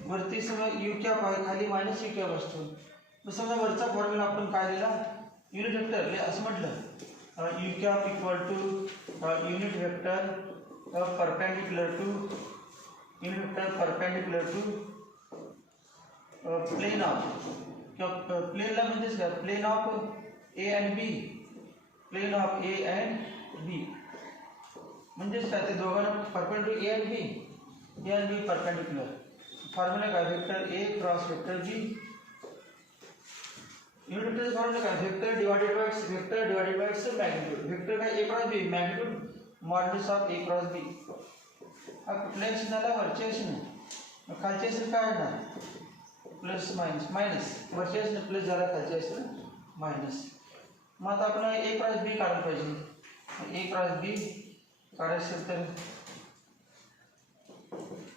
वरती समजा यू कॅप आहे खाली मायनस यू कॅप असतो मग समजा वरचा फॉर्म्युला आपण काय दिला युनिट वेक्टर असं म्हटलं U cap equal to unit vector perpendicular to unit vector perpendicular to plane of किंवा प्लेनला म्हणजेच काय plane of A and B plane of A and B म्हणजेच काय ते दोघांना perpendicular A and B perpendicular formula काय vector A cross vector B unit vector formula काय vector divided by its magnitude vector काय A cross B magnitude modulus of A cross B हा कुठल्याही चिन्हाला वरचे चिन्ह खालचे चिन्ह काय ना प्लस मायनस वरचे चिन्ह प्लस झाला खालचे चिन्ह मायनस मग आता आपण ए क्रॉस बी काढलं पाहिजे ए क्रॉस बी काढायचं असेल तर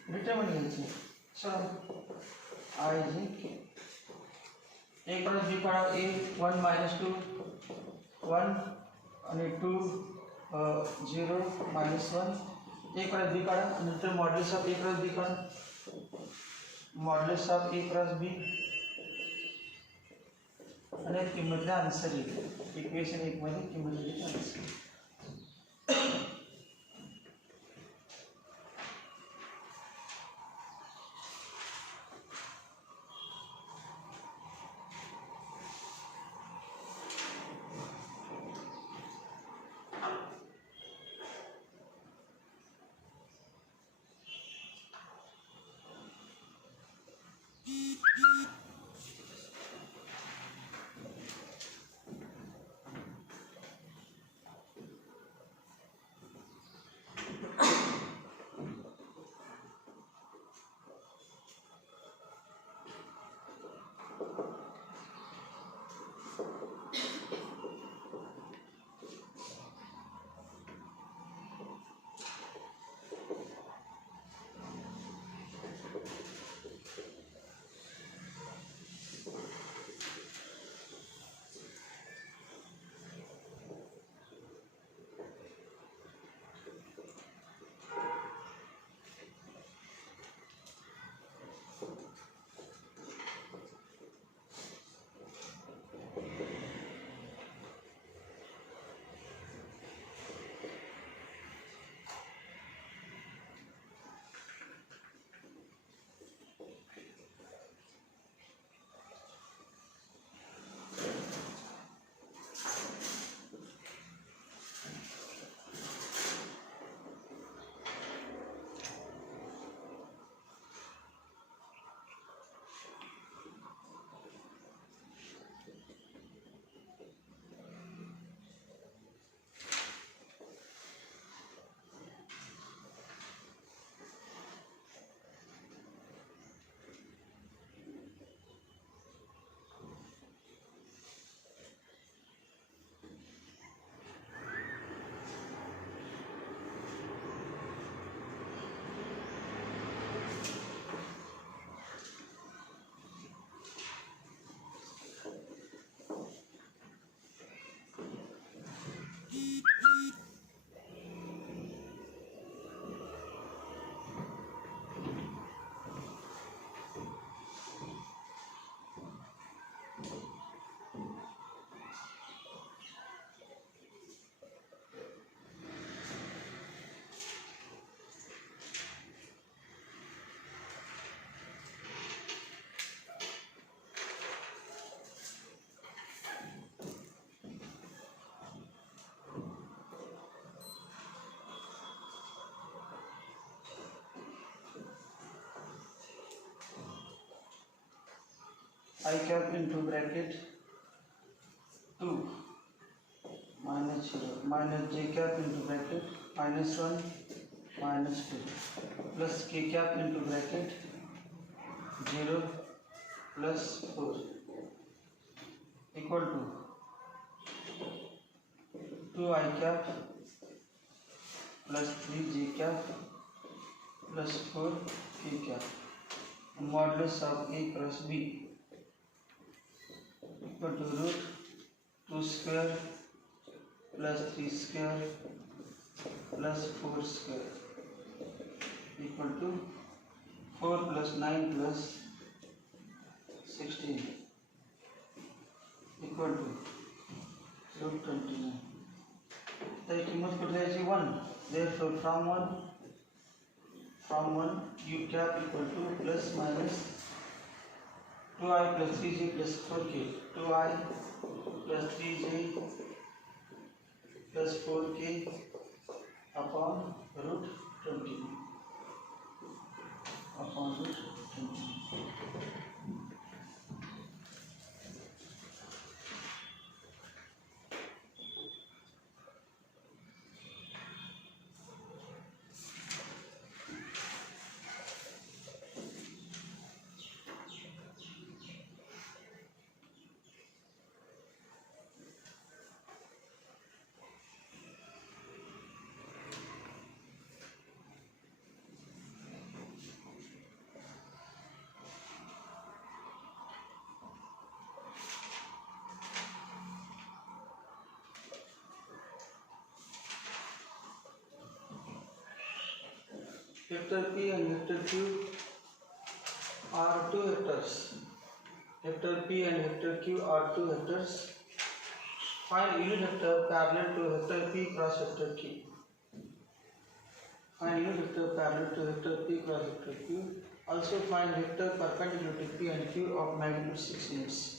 डिटरमिन घ्यायची चला आय जी ए क्रॉस बी काढा ए 1 -2 1 आणि 2 0 -1 ए क्रॉस बी काढा नंतर modulus of A cross B काढा modulus of A cross B आणि किंमतला आन्सर येईल इक्वेशन 1 मध्ये किंमत answer I cap into bracket 2 minus 0 minus j cap into bracket minus 1 minus 2 plus k cap into bracket 0 plus 4 equal to 2 I cap plus 3 j cap plus 4 k cap modulus of a cross b equal to root 2 square plus 3 square plus 4 square equal to 4 plus 9 plus 16 equal to root 29. The कीमत को जाएगी 1. Therefore from 1 u cap equal to plus minus 2i plus 3j plus 4k 2i plus 3j plus 4k upon root 20 upon root 20. Vector P and vector Q are two vectors. Vector P and vector Q are two vectors. Find unit vector parallel to vector P cross vector Q. Find unit vector parallel to vector P cross vector Q. Also find vector perpendicular to P and Q of magnitude 6 units.